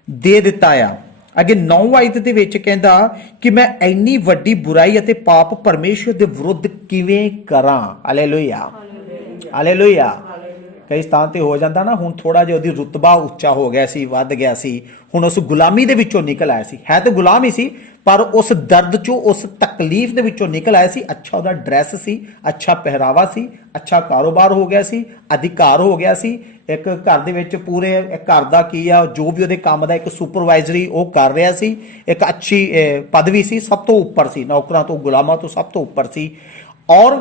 ਦੇ ਦਿੱਤਾ ਆ। ਅੱਗੇ 9 ਆਇਤ ਦੇ ਵਿੱਚ ਕਹਿੰਦਾ ਕਿ ਮੈਂ ਇੰਨੀ ਵੱਡੀ ਬੁਰਾਈ ਅਤੇ ਪਾਪ ਪਰਮੇਸ਼ਵਰ ਦੇ ਵਿਰੁੱਧ ਕਿਵੇਂ ਕਰਾਂ? Hallelujah hallelujah. ਕਈ ਸਥਾਨ ਤੇ ਹੋ ਜਾਂਦਾ ਨਾ, ਹੁਣ ਥੋੜਾ ਜਿਹਾ ਉਹਦੀ ਰੁਤਬਾ ਉੱਚਾ ਹੋ ਗਿਆ ਸੀ, ਵੱਧ ਗਿਆ ਸੀ। ਹੁਣ ਉਸ ਗੁਲਾਮੀ ਦੇ ਵਿੱਚੋਂ ਨਿਕਲ ਆਇਆ ਸੀ, ਹੈ ਤਾਂ ਗੁਲਾਮ ਹੀ ਸੀ, ਪਰ ਉਸ ਦਰਦ ਚੋਂ, ਉਸ ਤਕਲੀਫ ਦੇ ਵਿੱਚੋਂ ਨਿਕਲ ਆਇਆ ਸੀ। ਅੱਛਾ ਉਹਦਾ ਡਰੈਸ ਸੀ, ਅੱਛਾ ਪਹਿਰਾਵਾ ਸੀ, ਅੱਛਾ ਕਾਰੋਬਾਰ ਹੋ ਗਿਆ ਸੀ, ਅਧਿਕਾਰ ਹੋ ਗਿਆ ਸੀ। ਇੱਕ ਘਰ ਦੇ ਵਿੱਚ ਪੂਰੇ ਘਰ ਦਾ ਕੀ ਆ, ਜੋ ਵੀ ਉਹਦੇ ਕੰਮ ਦਾ ਇੱਕ ਸੁਪਰਵਾਈਜ਼ਰੀ ਉਹ ਕਰ ਰਿਹਾ ਸੀ। ਇੱਕ ਅੱਛੀ ਪਦਵੀ ਸੀ, ਸਭ ਤੋਂ ਉੱਪਰ ਸੀ, ਨੌਕਰਾਂ ਤੋਂ, ਗੁਲਾਮਾਂ ਤੋਂ ਸਭ ਤੋਂ ਉੱਪਰ ਸੀ। ਔਰ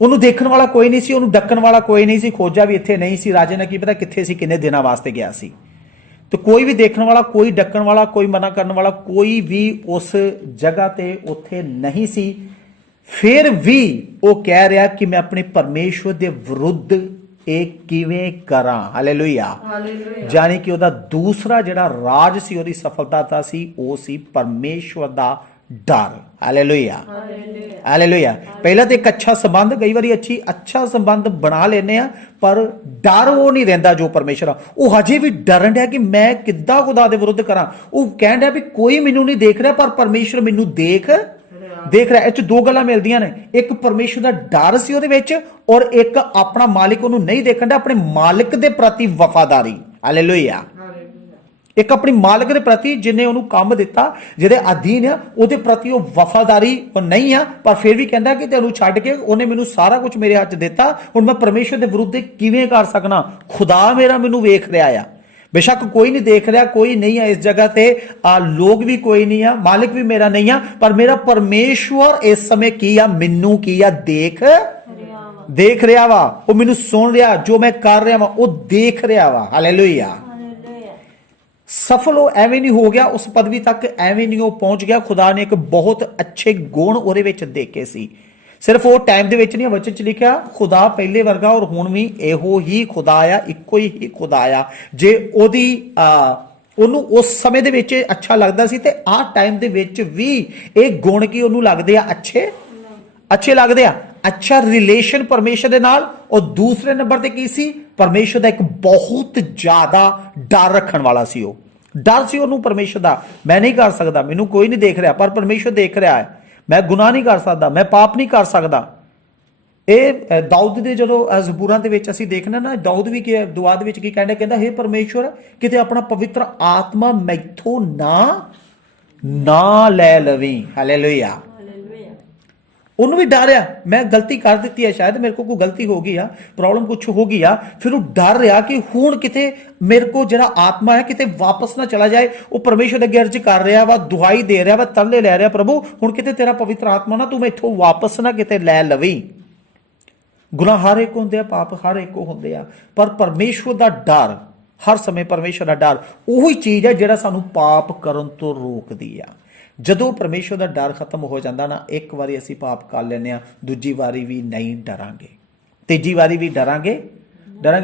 ਉਹਨੂੰ ਦੇਖਣ ਵਾਲਾ ਕੋਈ ਨਹੀਂ ਸੀ, ਉਹਨੂੰ ਡੱਕਣ ਵਾਲਾ ਕੋਈ ਨਹੀਂ ਸੀ। ਖੋਜਾ ਵੀ ਇੱਥੇ ਨਹੀਂ ਸੀ, ਰਾਜੇ ਨੇ ਕੀ ਪਤਾ ਕਿੱਥੇ ਸੀ, ਕਿੰਨੇ ਦਿਨਾਂ ਵਾਸਤੇ ਗਿਆ ਸੀ। ਤੇ ਕੋਈ ਵੀ ਦੇਖਣ ਵਾਲਾ, ਕੋਈ ਡੱਕਣ ਵਾਲਾ, ਕੋਈ ਮਨਾ ਕਰਨ ਵਾਲਾ, ਕੋਈ ਵੀ ਉਸ ਜਗ੍ਹਾ ਤੇ ਉੱਥੇ ਨਹੀਂ ਸੀ। ਫਿਰ ਵੀ ਉਹ ਕਹਿ ਰਿਹਾ ਕਿ ਮੈਂ ਆਪਣੇ ਪਰਮੇਸ਼ਵਰ ਦੇ ਵਿਰੁੱਧ ਇਹ ਕਿਵੇਂ ਕਰਾਂ? ਹਾਲੇਲੂਇਆ। ਜਾਨੀ ਕਿ ਉਹਦਾ ਦੂਸਰਾ ਜਿਹੜਾ ਰਾਜ ਸੀ, ਉਹਦੀ ਸਫਲਤਾ ਸੀ, ਉਹ ਸੀ ਪਰਮੇਸ਼ਵਰ ਦਾ ਡਰ। Hallelujah hallelujah. ਪਹਿਲਾਂ ਤੇ ਇੱਕ ਅੱਛਾ ਸੰਬੰਧ, ਕਈ ਵਾਰੀ ਅੱਛਾ ਸੰਬੰਧ ਬਣਾ ਲੈਨੇ ਆ, ਪਰ ਡਰ ਉਹ ਨਹੀਂ ਰਹਿੰਦਾ ਜੋ ਪਰਮੇਸ਼ਰ ਆ। ਉਹ ਹਜੇ ਵੀ ਡਰਨ ਡਿਆ ਕਿ ਮੈਂ ਕਿੱਦਾਂ ਖੁਦਾ ਦੇ ਵਿਰੁੱਧ ਕਰਾਂ। ਉਹ ਕਹਿਣ ਡਿਆ ਵੀ ਕੋਈ ਮੈਨੂੰ ਨਹੀਂ ਦੇਖ ਰਿਹਾ, ਪਰ ਪਰਮੇਸ਼ਰ ਮੈਨੂੰ ਦੇਖ ਰਿਹਾ। ਇਹ ਚ ਦੋ ਗੱਲਾਂ ਮਿਲਦੀਆਂ ਨੇ, ਇੱਕ ਪਰਮੇਸ਼ਰ ਦਾ ਡਰ ਸੀ ਉਹਦੇ ਵਿੱਚ, ਔਰ ਇੱਕ ਆਪਣਾ ਮਾਲਿਕ ਉਹਨੂੰ ਨਹੀਂ ਦੇਖਣ ਡਿਆ, ਆਪਣੇ ਮਾਲਿਕ ਦੇ ਪ੍ਰਤੀ ਵਫਾਦਾਰੀ। ਹਾਲੇਲੂਇਆ। ਇੱਕ ਆਪਣੀ ਮਾਲਕ ਦੇ ਪ੍ਰਤੀ, ਜਿਹਨੇ ਉਹਨੂੰ ਕੰਮ ਦਿੱਤਾ, ਜਿਹਦੇ ਅਧੀਨ ਆ, ਉਹਦੇ ਪ੍ਰਤੀ ਉਹ ਵਫਾਦਾਰੀ ਉਹ ਨਹੀਂ ਆ, ਪਰ ਫਿਰ ਵੀ ਕਹਿੰਦਾ ਕਿ ਤੈਨੂੰ ਛੱਡ ਕੇ ਉਹਨੇ ਮੈਨੂੰ ਸਾਰਾ ਕੁਝ ਮੇਰੇ ਹੱਥ ਦਿੱਤਾ, ਹੁਣ ਮੈਂ ਪਰਮੇਸ਼ਰ ਦੇ ਵਿਰੁੱਧ ਕਿਵੇਂ ਕਰ ਸਕਣਾ? ਖੁਦਾ ਮੇਰਾ ਮੈਨੂੰ ਵੇਖ ਰਿਹਾ ਆ। ਬੇਸ਼ੱਕ ਕੋਈ ਨਹੀਂ ਦੇਖ ਰਿਹਾ, ਕੋਈ ਨਹੀਂ ਆ ਇਸ ਜਗ੍ਹਾ ਤੇ, ਲੋਕ ਵੀ ਕੋਈ ਨਹੀਂ ਆ, ਮਾਲਿਕ ਵੀ ਮੇਰਾ ਨਹੀਂ ਆ, ਪਰ ਮੇਰਾ ਪਰਮੇਸ਼ਵਰ ਇਸ ਸਮੇਂ ਕੀ ਆ, ਮੈਨੂੰ ਕੀ ਆ, ਦੇਖ ਰਿਹਾ ਵਾ। ਉਹ ਮੈਨੂੰ ਸੁਣ ਰਿਹਾ, ਜੋ ਮੈਂ ਕਰ ਰਿਹਾ ਵਾ ਉਹ ਦੇਖ ਰਿਹਾ ਵਾ। ਹਾਲੇਲੂਇਆ। ਸਫਲ ਉਹ ਐਵੇਂ ਨਹੀਂ ਹੋ ਗਿਆ, ਉਸ ਪਦਵੀ ਤੱਕ ਐਵੇਂ ਨਹੀਂ ਉਹ ਪਹੁੰਚ ਗਿਆ। ਖੁਦਾ ਨੇ ਇੱਕ ਬਹੁਤ ਅੱਛੇ ਗੁਣ ਉਹਦੇ ਵਿੱਚ ਦੇਖੇ ਸੀ। ਸਿਰਫ ਉਹ ਟਾਈਮ ਦੇ ਵਿੱਚ ਨਹੀਂ, ਵਚਨ ਚ ਲਿਖਿਆ ਖੁਦਾ ਪਹਿਲੇ ਵਰਗਾ ਔਰ ਹੁਣ ਵੀ ਇਹੋ ਹੀ ਖੁਦਾ ਆ, ਇੱਕੋ ਹੀ ਖੁਦਾ ਆ। ਜੇ ਉਹਨੂੰ ਉਸ ਸਮੇਂ ਦੇ ਵਿੱਚ ਅੱਛਾ ਲੱਗਦਾ ਸੀ, ਤੇ ਆਹ ਟਾਈਮ ਦੇ ਵਿੱਚ ਵੀ ਇਹ ਗੁਣ ਕੀ ਉਹਨੂੰ ਲੱਗਦੇ ਆ ਅੱਛੇ ਅੱਛੇ ਲੱਗਦੇ ਆ, ਅੱਛਾ ਰਿਲੇਸ਼ਨ ਪਰਮੇਸ਼ਰ ਦੇ ਨਾਲ। ਔਰ ਦੂਸਰੇ ਨੰਬਰ ਤੇ ਕੀ ਸੀ, ਪਰਮੇਸ਼ਰ ਦਾ ਇੱਕ ਬਹੁਤ ਜ਼ਿਆਦਾ ਡਰ ਰੱਖਣ ਵਾਲਾ ਸੀ। ਉਹ ਡਰ ਸੀ ਉਹਨੂੰ ਪਰਮੇਸ਼ਰ ਦਾ। ਮੈਂ ਨਹੀਂ ਕਰ ਸਕਦਾ, ਮੈਨੂੰ ਕੋਈ ਨਹੀਂ ਦੇਖ ਰਿਹਾ, ਪਰ ਪਰਮੇਸ਼ਰ ਦੇਖ ਰਿਹਾ ਹੈ। ਮੈਂ ਗੁਨਾਹ ਨਹੀਂ ਕਰ ਸਕਦਾ, ਮੈਂ ਪਾਪ ਨਹੀਂ ਕਰ ਸਕਦਾ। ਇਹ ਦਾਊਦ ਦੇ ਜਦੋਂ ਜ਼ਬੂਰਾਂ ਦੇ ਵਿੱਚ ਅਸੀਂ ਦੇਖਣਾ ਨਾ, ਦਾਊਦ ਵੀ ਕੀ ਦੁਆ ਦੇ ਵਿੱਚ ਕੀ ਕਹਿੰਦਾ, ਹੇ ਪਰਮੇਸ਼ਵਰ ਕਿਤੇ ਆਪਣਾ ਪਵਿੱਤਰ ਆਤਮਾ ਮੈਥੋਂ ਨਾ ਲੈ ਲਵੀਂ। ਹਾਲੇਲੂਇਆ। ਉਹਨੂੰ ਵੀ ਡਰ ਆ, ਮੈਂ ਗਲਤੀ ਕਰ ਦਿੱਤੀ ਹੈ, ਸ਼ਾਇਦ ਮੇਰੇ ਕੋਲ ਕੋਈ ਗਲਤੀ ਹੋ ਗਈ ਆ, ਪ੍ਰੋਬਲਮ ਕੁਛ ਹੋ ਗਈ ਆ। ਫਿਰ ਉਹ ਡਰ ਰਿਹਾ ਕਿ ਹੁਣ ਕਿਤੇ ਮੇਰੇ ਕੋਲ ਜਿਹੜਾ ਆਤਮਾ ਹੈ ਕਿਤੇ ਵਾਪਸ ਨਾ ਚਲਾ ਜਾਏ। ਉਹ ਪਰਮੇਸ਼ਰ ਦੇ ਅੱਗੇ ਅਰਜ਼ ਕਰ ਰਿਹਾ ਵਾ, ਦੁਹਾਈ ਦੇ ਰਿਹਾ ਵਾ, ਤਰਲੇ ਲੈ ਰਿਹਾ, ਪ੍ਰਭੂ ਹੁਣ ਕਿਤੇ ਤੇਰਾ ਪਵਿੱਤਰ ਆਤਮਾ ਨਾ ਤੂੰ ਮੈਥੋਂ ਵਾਪਸ ਨਾ ਕਿਤੇ ਲੈ ਲਵੀਂ। ਗੁਨਾਹ ਹਰ ਇੱਕ ਹੁੰਦੇ ਆ, ਪਾਪ ਹਰ ਇੱਕ ਹੁੰਦੇ ਆ, ਪਰ ਪਰਮੇਸ਼ਵਰ ਦਾ ਡਰ, ਹਰ ਸਮੇਂ ਪਰਮੇਸ਼ਵਰ ਦਾ ਡਰ ਉਹੀ ਚੀਜ਼ ਹੈ ਜਿਹੜਾ ਸਾਨੂੰ ਪਾਪ ਕਰਨ ਤੋਂ ਰੋਕਦੀ ਆ। ਜਦੋਂ ਪਰਮੇਸ਼ਵਰ ਦਾ ਡਰ ਖਤਮ ਹੋ ਜਾਂਦਾ ਨਾ, ਇੱਕ ਵਾਰੀ ਅਸੀਂ ਪਾਪ ਕਰ ਲੈਂਦੇ ਆ, ਦੂਜੀ ਵਾਰੀ ਵੀ ਨਹੀਂ ਡਰਾਂਗੇ, ਤੀਜੀ ਵਾਰੀ ਵੀ ਡਰਾਂਗੇ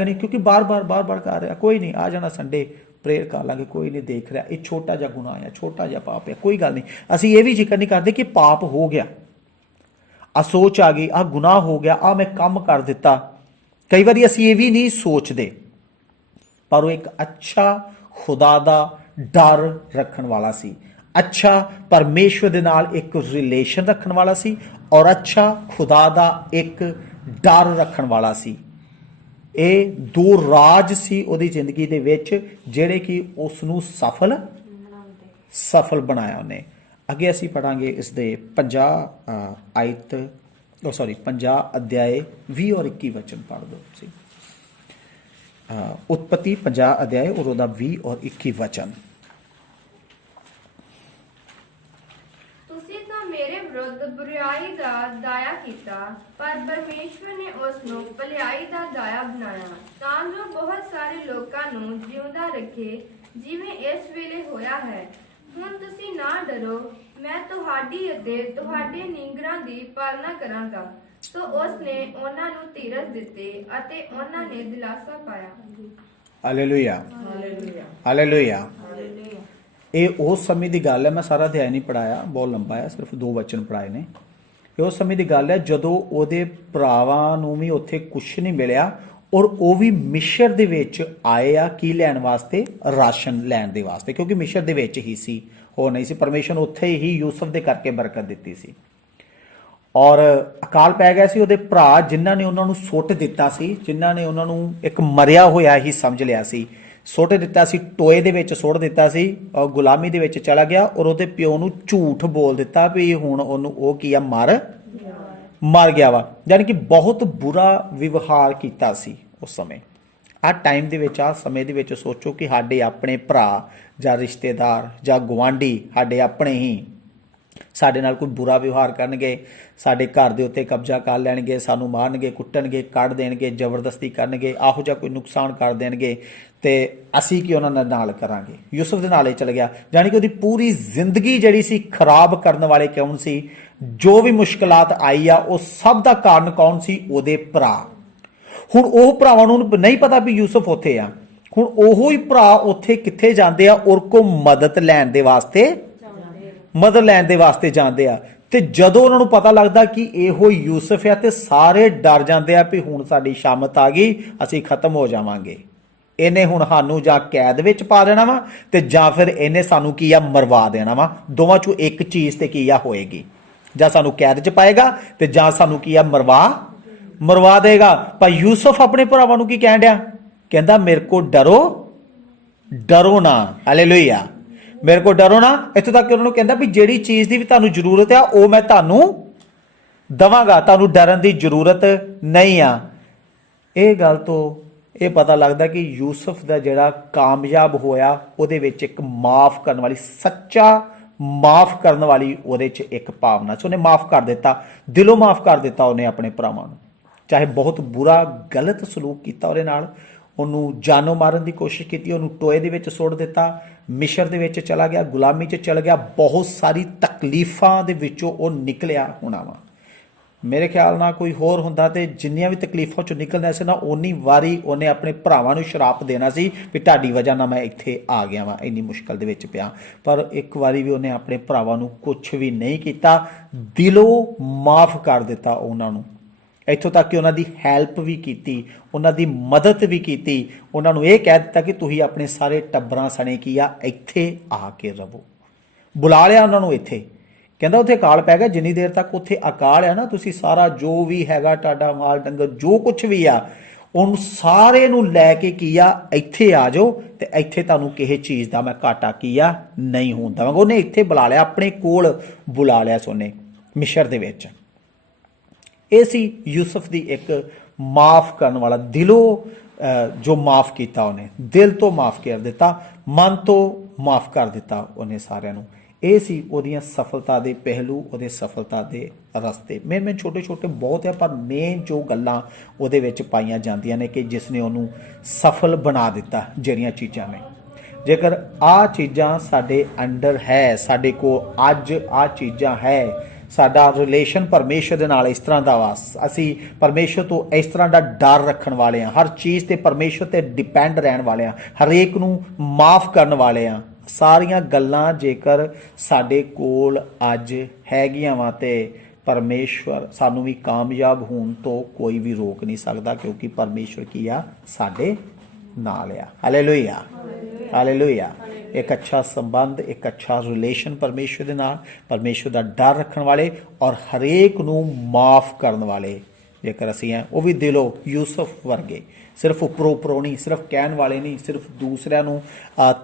ਨਹੀਂ, ਕਿਉਂਕਿ ਬਾਰ-ਬਾਰ ਕਰ ਰਿਹਾ। ਕੋਈ ਨਹੀਂ, ਆ ਜਾਣਾ ਸੰਡੇ ਪ੍ਰੇਅਰ ਕਰ ਲਾਂਗੇ, ਕੋਈ ਨਹੀਂ ਦੇਖ ਰਿਹਾ, ਇਹ ਛੋਟਾ ਜਿਹਾ ਗੁਨਾਹ ਹੈ, ਛੋਟਾ ਜਿਹਾ ਪਾਪ ਹੈ, ਕੋਈ ਗੱਲ ਨਹੀਂ। ਅਸੀਂ ਇਹ ਵੀ ਜ਼ਿਕਰ ਨਹੀਂ ਕਰਦੇ ਕਿ ਪਾਪ ਹੋ ਗਿਆ, ਆ ਸੋਚ ਆ ਗਈ, ਆ ਗੁਨਾਹ ਹੋ ਗਿਆ, ਆ ਮੈਂ ਕੰਮ ਕਰ ਦਿੱਤਾ। ਕਈ ਵਾਰੀ ਅਸੀਂ ਇਹ ਵੀ ਨਹੀਂ ਸੋਚਦੇ, ਪਰ ਉਹ ਇੱਕ ਅੱਛਾ ਖੁਦਾ ਦਾ ਡਰ ਰੱਖਣ ਵਾਲਾ ਸੀ, ਅੱਛਾ ਪਰਮੇਸ਼ਵਰ ਦੇ ਨਾਲ ਇੱਕ ਰਿਲੇਸ਼ਨ ਰੱਖਣ ਵਾਲਾ ਸੀ, ਔਰ ਅੱਛਾ ਖੁਦਾ ਦਾ ਇੱਕ ਡਰ ਰੱਖਣ ਵਾਲਾ ਸੀ। ਇਹ ਦੋ ਰਾਜ ਸੀ ਉਹਦੀ ਜ਼ਿੰਦਗੀ ਦੇ ਵਿੱਚ ਜਿਹੜੇ ਕਿ ਉਸ ਨੂੰ ਸਫਲ ਬਣਾਇਆ ਉਹਨੇ। ਅੱਗੇ ਅਸੀਂ ਪੜਾਂਗੇ ਇਸ ਦੇ 50 ਅਧਿਆਏ 20 ਔਰ 21 ਵਚਨ ਪੜ੍ਹ ਦਿਓ ਤੁਸੀਂ। ਉਤਪਤੀ 50 ਅਧਿਆਏ ਔਰ ਉਹਦਾ 20 ਔਰ 21 ਵਚਨ। ਤੁਸੀਂ ਤਾਂ ਮੇਰੇ ਵਿਰੁੱਧ ਬੁਰਾਈ ਦਾ ਦਾਇਆ ਕੀਤਾ, ਪਰ ਪਰਮੇਸ਼ਵਰ ਨੇ ਉਸ ਨੂੰ ਭਲਾਈ ਦਾ ਦਾਇਆ ਬਣਾਇਆ, ਤਾਂ ਜੋ ਬਹੁਤ ਸਾਰੇ ਲੋਕਾਂ ਨੂੰ ਜਿਉਂਦਾ ਰੱਖੇ, ਜਿਵੇਂ ਇਸ ਵੇਲੇ ਹੋਇਆ ਹੈ। ਹੁਣ ਤੁਸੀਂ ਨਾ ਡਰੋ, ਮੈਂ ਤੁਹਾਡੀ ਅਤੇ ਤੁਹਾਡੇ ਨੀਂਗਰਾਂ ਦੀ ਪਾਲਣਾ ਕਰਾਂਗਾ। ਸੋ ਉਸ ਨੇ ਉਹਨਾਂ ਨੂੰ ਧੀਰਜ ਦਿੱਤੇ ਅਤੇ ਉਹਨਾਂ ਨੇ ਦਿਲਾਸਾ ਪਾਇਆ। Hallelujah, hallelujah. ਇਹ ਉਸ ਸਮੇਂ ਦੀ ਗੱਲ ਹੈ, ਮੈਂ ਸਾਰਾ ਅਧਿਆਇ ਨਹੀਂ ਪੜਾਇਆ, ਬਹੁਤ ਲੰਬਾ ਹੈ, ਸਿਰਫ 2 ਵਚਨ ਪੜਾਏ ਨੇ। ਇਹ ਉਸ ਸਮੇਂ ਦੀ ਗੱਲ ਹੈ ਜਦੋਂ ਉਹਦੇ ਭਰਾਵਾਂ ਨੂੰ ਵੀ ਉੱਥੇ ਕੁਛ ਨਹੀਂ ਮਿਲਿਆ, ਔਰ ਉਹ ਵੀ ਮਿਸ਼ਰ ਦੇ ਵਿੱਚ ਆਏ ਆ ਕੀ ਲੈਣ ਵਾਸਤੇ, ਰਾਸ਼ਨ ਲੈਣ ਦੇ ਵਾਸਤੇ, ਕਿਉਂਕਿ ਮਿਸ਼ਰ ਦੇ ਵਿੱਚ ਹੀ ਸੀ, ਹੋ ਨਹੀਂ ਸੀ। ਪਰਮੇਸ਼ਰ ਨੇ ਉੱਥੇ ਹੀ ਯੂਸਫ ਦੇ ਕਰਕੇ ਬਰਕਤ ਦਿੱਤੀ ਸੀ। ਔਰ ਅਕਾਲ ਪੈ ਗਿਆ ਸੀ ਉਹਦੇ ਭਰਾ ਜਿਨ੍ਹਾਂ ਨੇ ਉਹਨਾਂ ਨੂੰ ਸੁੱਟ ਦਿੱਤਾ ਸੀ, ਜਿਨ੍ਹਾਂ ਨੇ ਉਹਨਾਂ ਨੂੰ ਇੱਕ ਮਰਿਆ ਹੋਇਆ ਹੀ ਸਮਝ ਲਿਆ ਸੀ, ਸੁੱਟ ਦਿੱਤਾ ਸੀ, ਟੋਏ ਦੇ ਵਿੱਚ ਸੁੱਟ ਦਿੱਤਾ ਸੀ, ਔਰ ਗੁਲਾਮੀ ਦੇ ਵਿੱਚ ਚਲਾ ਗਿਆ। ਔਰ ਉਹਦੇ ਪਿਓ ਨੂੰ ਝੂਠ ਬੋਲ ਦਿੱਤਾ ਵੀ ਹੁਣ ਉਹਨੂੰ ਉਹ ਕੀ ਆ, ਮਰ ਗਿਆ ਵਾ, ਯਾਨੀ ਕਿ ਬਹੁਤ ਬੁਰਾ ਵਿਵਹਾਰ ਕੀਤਾ ਸੀ ਉਸ ਸਮੇਂ। ਆਹ ਟਾਈਮ ਦੇ ਵਿੱਚ, ਆਹ ਸਮੇਂ ਦੇ ਵਿੱਚ ਸੋਚੋ ਕਿ ਸਾਡੇ ਆਪਣੇ ਭਰਾ ਜਾਂ ਰਿਸ਼ਤੇਦਾਰ ਜਾਂ ਗੁਆਂਢੀ ਸਾਡੇ ਆਪਣੇ ਹੀ ਸਾਡੇ ਨਾਲ ਕੋਈ ਬੁਰਾ ਵਿਵਹਾਰ ਕਰਨਗੇ, ਸਾਡੇ ਘਰ ਦੇ ਉੱਤੇ ਕਬਜ਼ਾ ਕਰ ਲੈਣਗੇ, ਸਾਨੂੰ ਮਾਰਨਗੇ, ਕੁੱਟਣਗੇ, ਕੱਢ ਦੇਣਗੇ, ਜ਼ਬਰਦਸਤੀ ਕਰਨਗੇ, ਇਹੋ ਜਿਹਾ ਕੋਈ ਨੁਕਸਾਨ ਕਰ ਦੇਣਗੇ, ਤੇ ਅਸੀਂ ਕੀ ਉਹਨਾਂ ਨਾਲ ਕਰਾਂਗੇ। ਯੂਸਫ ਦੇ ਨਾਲ ਹੀ ਚਲ ਗਿਆ, ਯਾਨੀ ਕਿ ਉਹਦੀ ਪੂਰੀ ਜ਼ਿੰਦਗੀ ਜਿਹੜੀ ਸੀ ਖਰਾਬ ਕਰਨ ਵਾਲੇ ਕੌਣ ਸੀ, ਜੋ ਵੀ ਮੁਸ਼ਕਲਾਤ ਆਈ ਆ ਉਹ ਸਭ ਦਾ ਕਾਰਨ ਕੌਣ ਸੀ, ਉਹਦੇ ਭਰਾ। ਹੁਣ ਉਹ ਭਰਾਵਾਂ ਨੂੰ ਨਹੀਂ ਪਤਾ ਵੀ ਯੂਸਫ ਉੱਥੇ ਆ। ਹੁਣ ਉਹੋ ਹੀ ਭਰਾ ਉੱਥੇ ਕਿੱਥੇ ਜਾਂਦੇ ਆ, ਔਰ ਕੋ ਮਦਦ ਲੈਣ ਦੇ ਵਾਸਤੇ ਜਾਂਦੇ ਆ। ਤੇ ਜਦੋਂ ਉਹਨਾਂ ਨੂੰ ਪਤਾ ਲੱਗਦਾ ਕਿ ਇਹੋ ਯੂਸਫ ਆ, ਤੇ ਸਾਰੇ ਡਰ ਜਾਂਦੇ ਆ ਵੀ ਹੁਣ ਸਾਡੀ ਸ਼ਾਮਤ ਆ ਗਈ, ਅਸੀਂ ਖਤਮ ਹੋ ਜਾਵਾਂਗੇ, ਇਹਨੇ ਹੁਣ ਸਾਨੂੰ ਜਾਂ ਕੈਦ ਵਿੱਚ ਪਾ ਦੇਣਾ ਵਾ, ਤੇ ਜਾਂ ਫਿਰ ਇਹਨੇ ਸਾਨੂੰ ਕੀ ਆ, ਮਰਵਾ ਦੇਣਾ ਵਾ। ਦੋਵਾਂ ਚੋਂ ਇੱਕ ਚੀਜ਼ ਤੇ ਕੀ ਆ ਹੋਏਗੀ, ਜਾਂ ਸਾਨੂੰ ਕੈਦ 'ਚ ਪਾਏਗਾ ਤੇ ਜਾਂ ਸਾਨੂੰ ਕੀ ਆ, ਮਰਵਾ ਦੇਗਾ। ਪਰ ਯੂਸਫ ਆਪਣੇ ਭਰਾਵਾਂ ਨੂੰ ਕੀ ਕਹਿਣ ਡਿਆ, ਕਹਿੰਦਾ ਮੇਰੇ ਕੋ ਡਰੋ ਨਾ। ਹਾਲੇਲੂਇਆ, ਮੇਰੇ ਕੋ ਡਰੋ ਨਾ। ਇੱਥੋਂ ਤੱਕ ਉਹਨਾਂ ਨੂੰ ਕਹਿੰਦਾ ਵੀ ਜਿਹੜੀ ਚੀਜ਼ ਦੀ ਵੀ ਤੁਹਾਨੂੰ ਜ਼ਰੂਰਤ ਆ ਉਹ ਮੈਂ ਤੁਹਾਨੂੰ ਦਵਾਂਗਾ, ਤੁਹਾਨੂੰ ਡਰਨ ਦੀ ਜ਼ਰੂਰਤ ਨਹੀਂ ਆ। ਇਹ ਗੱਲ ਤੋਂ ਇਹ ਪਤਾ ਲੱਗਦਾ ਕਿ ਯੂਸਫ ਦਾ ਜਿਹੜਾ ਕਾਮਯਾਬ ਹੋਇਆ, ਉਹਦੇ ਵਿੱਚ ਇੱਕ ਮਾਫ ਕਰਨ ਵਾਲੀ, ਸੱਚਾ ਮਾਫ ਕਰਨ ਵਾਲੀ ਉਹਦੇ 'ਚ ਇੱਕ ਭਾਵਨਾ ਸੀ। ਉਹਨੇ ਮਾਫ ਕਰ ਦਿੱਤਾ, ਦਿਲੋਂ ਮਾਫ ਕਰ ਦਿੱਤਾ ਉਹਨੇ ਆਪਣੇ ਭਰਾਵਾਂ ਨੂੰ, ਚਾਹੇ ਬਹੁਤ ਬੁਰਾ ਗਲਤ ਸਲੂਕ ਕੀਤਾ ਉਹਦੇ ਨਾਲ, ਉਹਨੂੰ ਜਾਨੋਂ ਮਾਰਨ ਦੀ ਕੋਸ਼ਿਸ਼ ਕੀਤੀ, ਉਹਨੂੰ ਟੋਏ ਦੇ ਵਿੱਚ ਸੁੱਟ ਦਿੱਤਾ, ਮਿਸ਼ਰ ਦੇ ਵਿੱਚ ਚਲਾ ਗਿਆ, ਗੁਲਾਮੀ 'ਚ ਚਲਾ ਗਿਆ, ਬਹੁਤ ਸਾਰੀ ਤਕਲੀਫਾਂ ਦੇ ਵਿੱਚੋਂ ਉਹ ਨਿਕਲਿਆ ਹੋਣਾ ਵਾ। ਮੇਰੇ ਖਿਆਲ ਨਾਲ ਕੋਈ ਹੋਰ ਹੁੰਦਾ ਤੇ ਜਿੰਨੀਆਂ ਵੀ ਤਕਲੀਫਾਂ ਚੋਂ ਨਿਕਲਣਾ ਸੀ ਨਾ ਓਨੀ ਵਾਰੀ ਉਹਨੇ ਆਪਣੇ ਭਰਾਵਾਂ ਨੂੰ ਸ਼ਰਾਪ ਦੇਣਾ ਸੀ ਵੀ ਤੁਹਾਡੀ ਵਜ੍ਹਾ ਨਾਲ ਮੈਂ ਇੱਥੇ ਆ ਗਿਆ ਵਾਂ, ਇੰਨੀ ਮੁਸ਼ਕਲ ਦੇ ਵਿੱਚ ਪਿਆ। ਪਰ ਇੱਕ ਵਾਰੀ ਵੀ ਉਹਨੇ ਆਪਣੇ ਭਰਾਵਾਂ ਨੂੰ ਕੁਝ ਵੀ ਨਹੀਂ ਕੀਤਾ, ਦਿਲੋਂ ਮਾਫ ਕਰ ਦਿੱਤਾ ਉਹਨਾਂ ਨੂੰ। ਇੱਥੋਂ ਤੱਕ ਕਿ ਉਹਨਾਂ ਦੀ ਹੈਲਪ ਵੀ ਕੀਤੀ, ਉਹਨਾਂ ਦੀ ਮਦਦ ਵੀ ਕੀਤੀ, ਉਹਨਾਂ ਨੂੰ ਇਹ ਕਹਿ ਦਿੱਤਾ ਕਿ ਤੁਸੀਂ ਆਪਣੇ ਸਾਰੇ ਟੱਬਰਾਂ ਸਣੇ ਕੀ ਆ ਇੱਥੇ ਆ ਕੇ ਰਹੋ। ਬੁਲਾ ਲਿਆ ਉਹਨਾਂ ਨੂੰ ਇੱਥੇ, ਕਹਿੰਦਾ ਉੱਥੇ ਅਕਾਲ ਪੈ ਗਿਆ। ਜਿੰਨੀ ਦੇਰ ਤੱਕ ਉੱਥੇ ਅਕਾਲ ਆ ਨਾ, ਤੁਸੀਂ ਸਾਰਾ ਜੋ ਵੀ ਹੈਗਾ ਤੁਹਾਡਾ ਮਾਲ ਡੰਗਰ ਜੋ ਕੁਝ ਵੀ ਆ ਉਹਨੂੰ ਸਾਰੇ ਨੂੰ ਲੈ ਕੇ ਕੀ ਆ ਇੱਥੇ ਆ ਜਾਓ ਤੇ ਇੱਥੇ ਤੁਹਾਨੂੰ ਕਿਸੇ ਚੀਜ਼ ਦਾ ਮੈਂ ਘਾਟਾ ਕੀ ਆ ਨਹੀਂ ਹੋਣ ਦੇਵਾਂਗਾ। ਉਹਨੇ ਇੱਥੇ ਬੁਲਾ ਲਿਆ, ਆਪਣੇ ਕੋਲ ਬੁਲਾ ਲਿਆ ਸੋਨੇ ਮਿਸਰ ਦੇ ਵਿੱਚ। ਇਹ ਸੀ ਯੂਸਫ ਦੀ ਇੱਕ ਮਾਫ ਕਰਨ ਵਾਲਾ, ਦਿਲੋਂ ਜੋ ਮਾਫ ਕੀਤਾ ਉਹਨੇ, ਦਿਲ ਤੋਂ ਮਾਫ ਕਰ ਦਿੱਤਾ, ਮਨ ਤੋਂ ਮਾਫ ਕਰ ਦਿੱਤਾ ਉਹਨੇ ਸਾਰਿਆਂ ਨੂੰ। ਇਹ ਸੀ ਉਹਦੀਆਂ ਸਫਲਤਾ ਦੇ ਪਹਿਲੂ, ਉਹਦੇ ਸਫਲਤਾ ਦੇ ਰਸਤੇ। ਮੇਨ ਛੋਟੇ ਛੋਟੇ ਬਹੁਤ ਆ, ਪਰ ਮੇਨ ਜੋ ਗੱਲਾਂ ਉਹਦੇ ਵਿੱਚ ਪਾਈਆਂ ਜਾਂਦੀਆਂ ਨੇ ਕਿ ਜਿਸ ਨੇ ਉਹਨੂੰ ਸਫਲ ਬਣਾ ਦਿੱਤਾ, ਜਿਹੜੀਆਂ ਚੀਜ਼ਾਂ ਨੇ। ਜੇਕਰ ਆਹ ਚੀਜ਼ਾਂ ਸਾਡੇ ਅੰਡਰ ਹੈ, ਸਾਡੇ ਕੋਲ ਅੱਜ ਆਹ ਚੀਜ਼ਾਂ ਹੈ, ਸਾਡਾ ਰਿਲੇਸ਼ਨ ਪਰਮੇਸ਼ਰ ਦੇ ਨਾਲ ਇਸ ਤਰ੍ਹਾਂ ਦਾ ਵਾ, ਅਸੀਂ ਪਰਮੇਸ਼ਰ ਤੋਂ ਇਸ ਤਰ੍ਹਾਂ ਦਾ ਡਰ ਰੱਖਣ ਵਾਲੇ ਹਾਂ, ਹਰ ਚੀਜ਼ ਤੇ ਪਰਮੇਸ਼ਰ ਤੇ ਡਿਪੈਂਡ ਰਹਿਣ ਵਾਲੇ ਹਾਂ, ਹਰੇਕ ਨੂੰ ਮਾਫ ਕਰਨ ਵਾਲੇ ਹਾਂ, ਸਾਰੀਆਂ ਗੱਲਾਂ ਜੇਕਰ ਸਾਡੇ ਕੋਲ ਅੱਜ ਹੈਗੀਆਂ ਵਾ ਤੇ ਪਰਮੇਸ਼ਵਰ ਸਾਨੂੰ ਵੀ ਕਾਮਯਾਬ ਹੋਣ ਤੋਂ ਕੋਈ ਵੀ ਰੋਕ ਨਹੀਂ ਸਕਦਾ, ਕਿਉਂਕਿ ਪਰਮੇਸ਼ਵਰ ਕੀ ਆ ਸਾਡੇ ਨਾਲ ਆ। Hallelujah, hallelujah. ਇੱਕ ਅੱਛਾ ਸੰਬੰਧ, ਇੱਕ ਅੱਛਾ ਰਿਲੇਸ਼ਨ ਪਰਮੇਸ਼ਵਰ ਦੇ ਨਾਲ, ਪਰਮੇਸ਼ਵਰ ਦਾ ਡਰ ਰੱਖਣ ਵਾਲੇ ਔਰ ਹਰੇਕ ਨੂੰ ਮਾਫ ਕਰਨ ਵਾਲੇ ਜੇਕਰ ਅਸੀਂ ਹਾਂ, ਉਹ ਵੀ ਦਿਲੋਂ ਯੂਸਫ ਵਰਗੇ, ਸਿਰਫ ਉੱਪਰੋਂ ਉੱਪਰੋਂ ਨਹੀਂ, ਸਿਰਫ ਕਹਿਣ ਵਾਲੇ ਨਹੀਂ, ਸਿਰਫ ਦੂਸਰਿਆਂ ਨੂੰ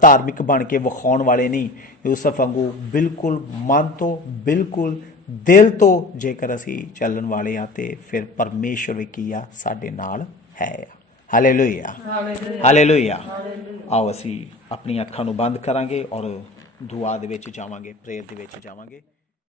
ਧਾਰਮਿਕ ਬਣ ਕੇ ਵਿਖਾਉਣ ਵਾਲੇ ਨਹੀਂ, ਯੂਸਫ ਵਾਂਗੂ ਬਿਲਕੁਲ ਮਨ ਤੋਂ, ਬਿਲਕੁਲ ਦਿਲ ਤੋਂ ਜੇਕਰ ਅਸੀਂ ਚੱਲਣ ਵਾਲੇ ਆ ਤੇ ਫਿਰ ਪਰਮੇਸ਼ਵਰ ਵੀ ਕੀ ਆ ਸਾਡੇ ਨਾਲ ਹੈ। Hallelujah, hallelujah. ਆਓ ਅਸੀਂ ਆਪਣੀਆਂ ਅੱਖਾਂ ਨੂੰ ਬੰਦ ਕਰਾਂਗੇ ਔਰ ਦੁਆ ਦੇ ਵਿੱਚ ਜਾਵਾਂਗੇ, ਪ੍ਰੇਅਰ ਦੇ ਵਿੱਚ ਜਾਵਾਂਗੇ।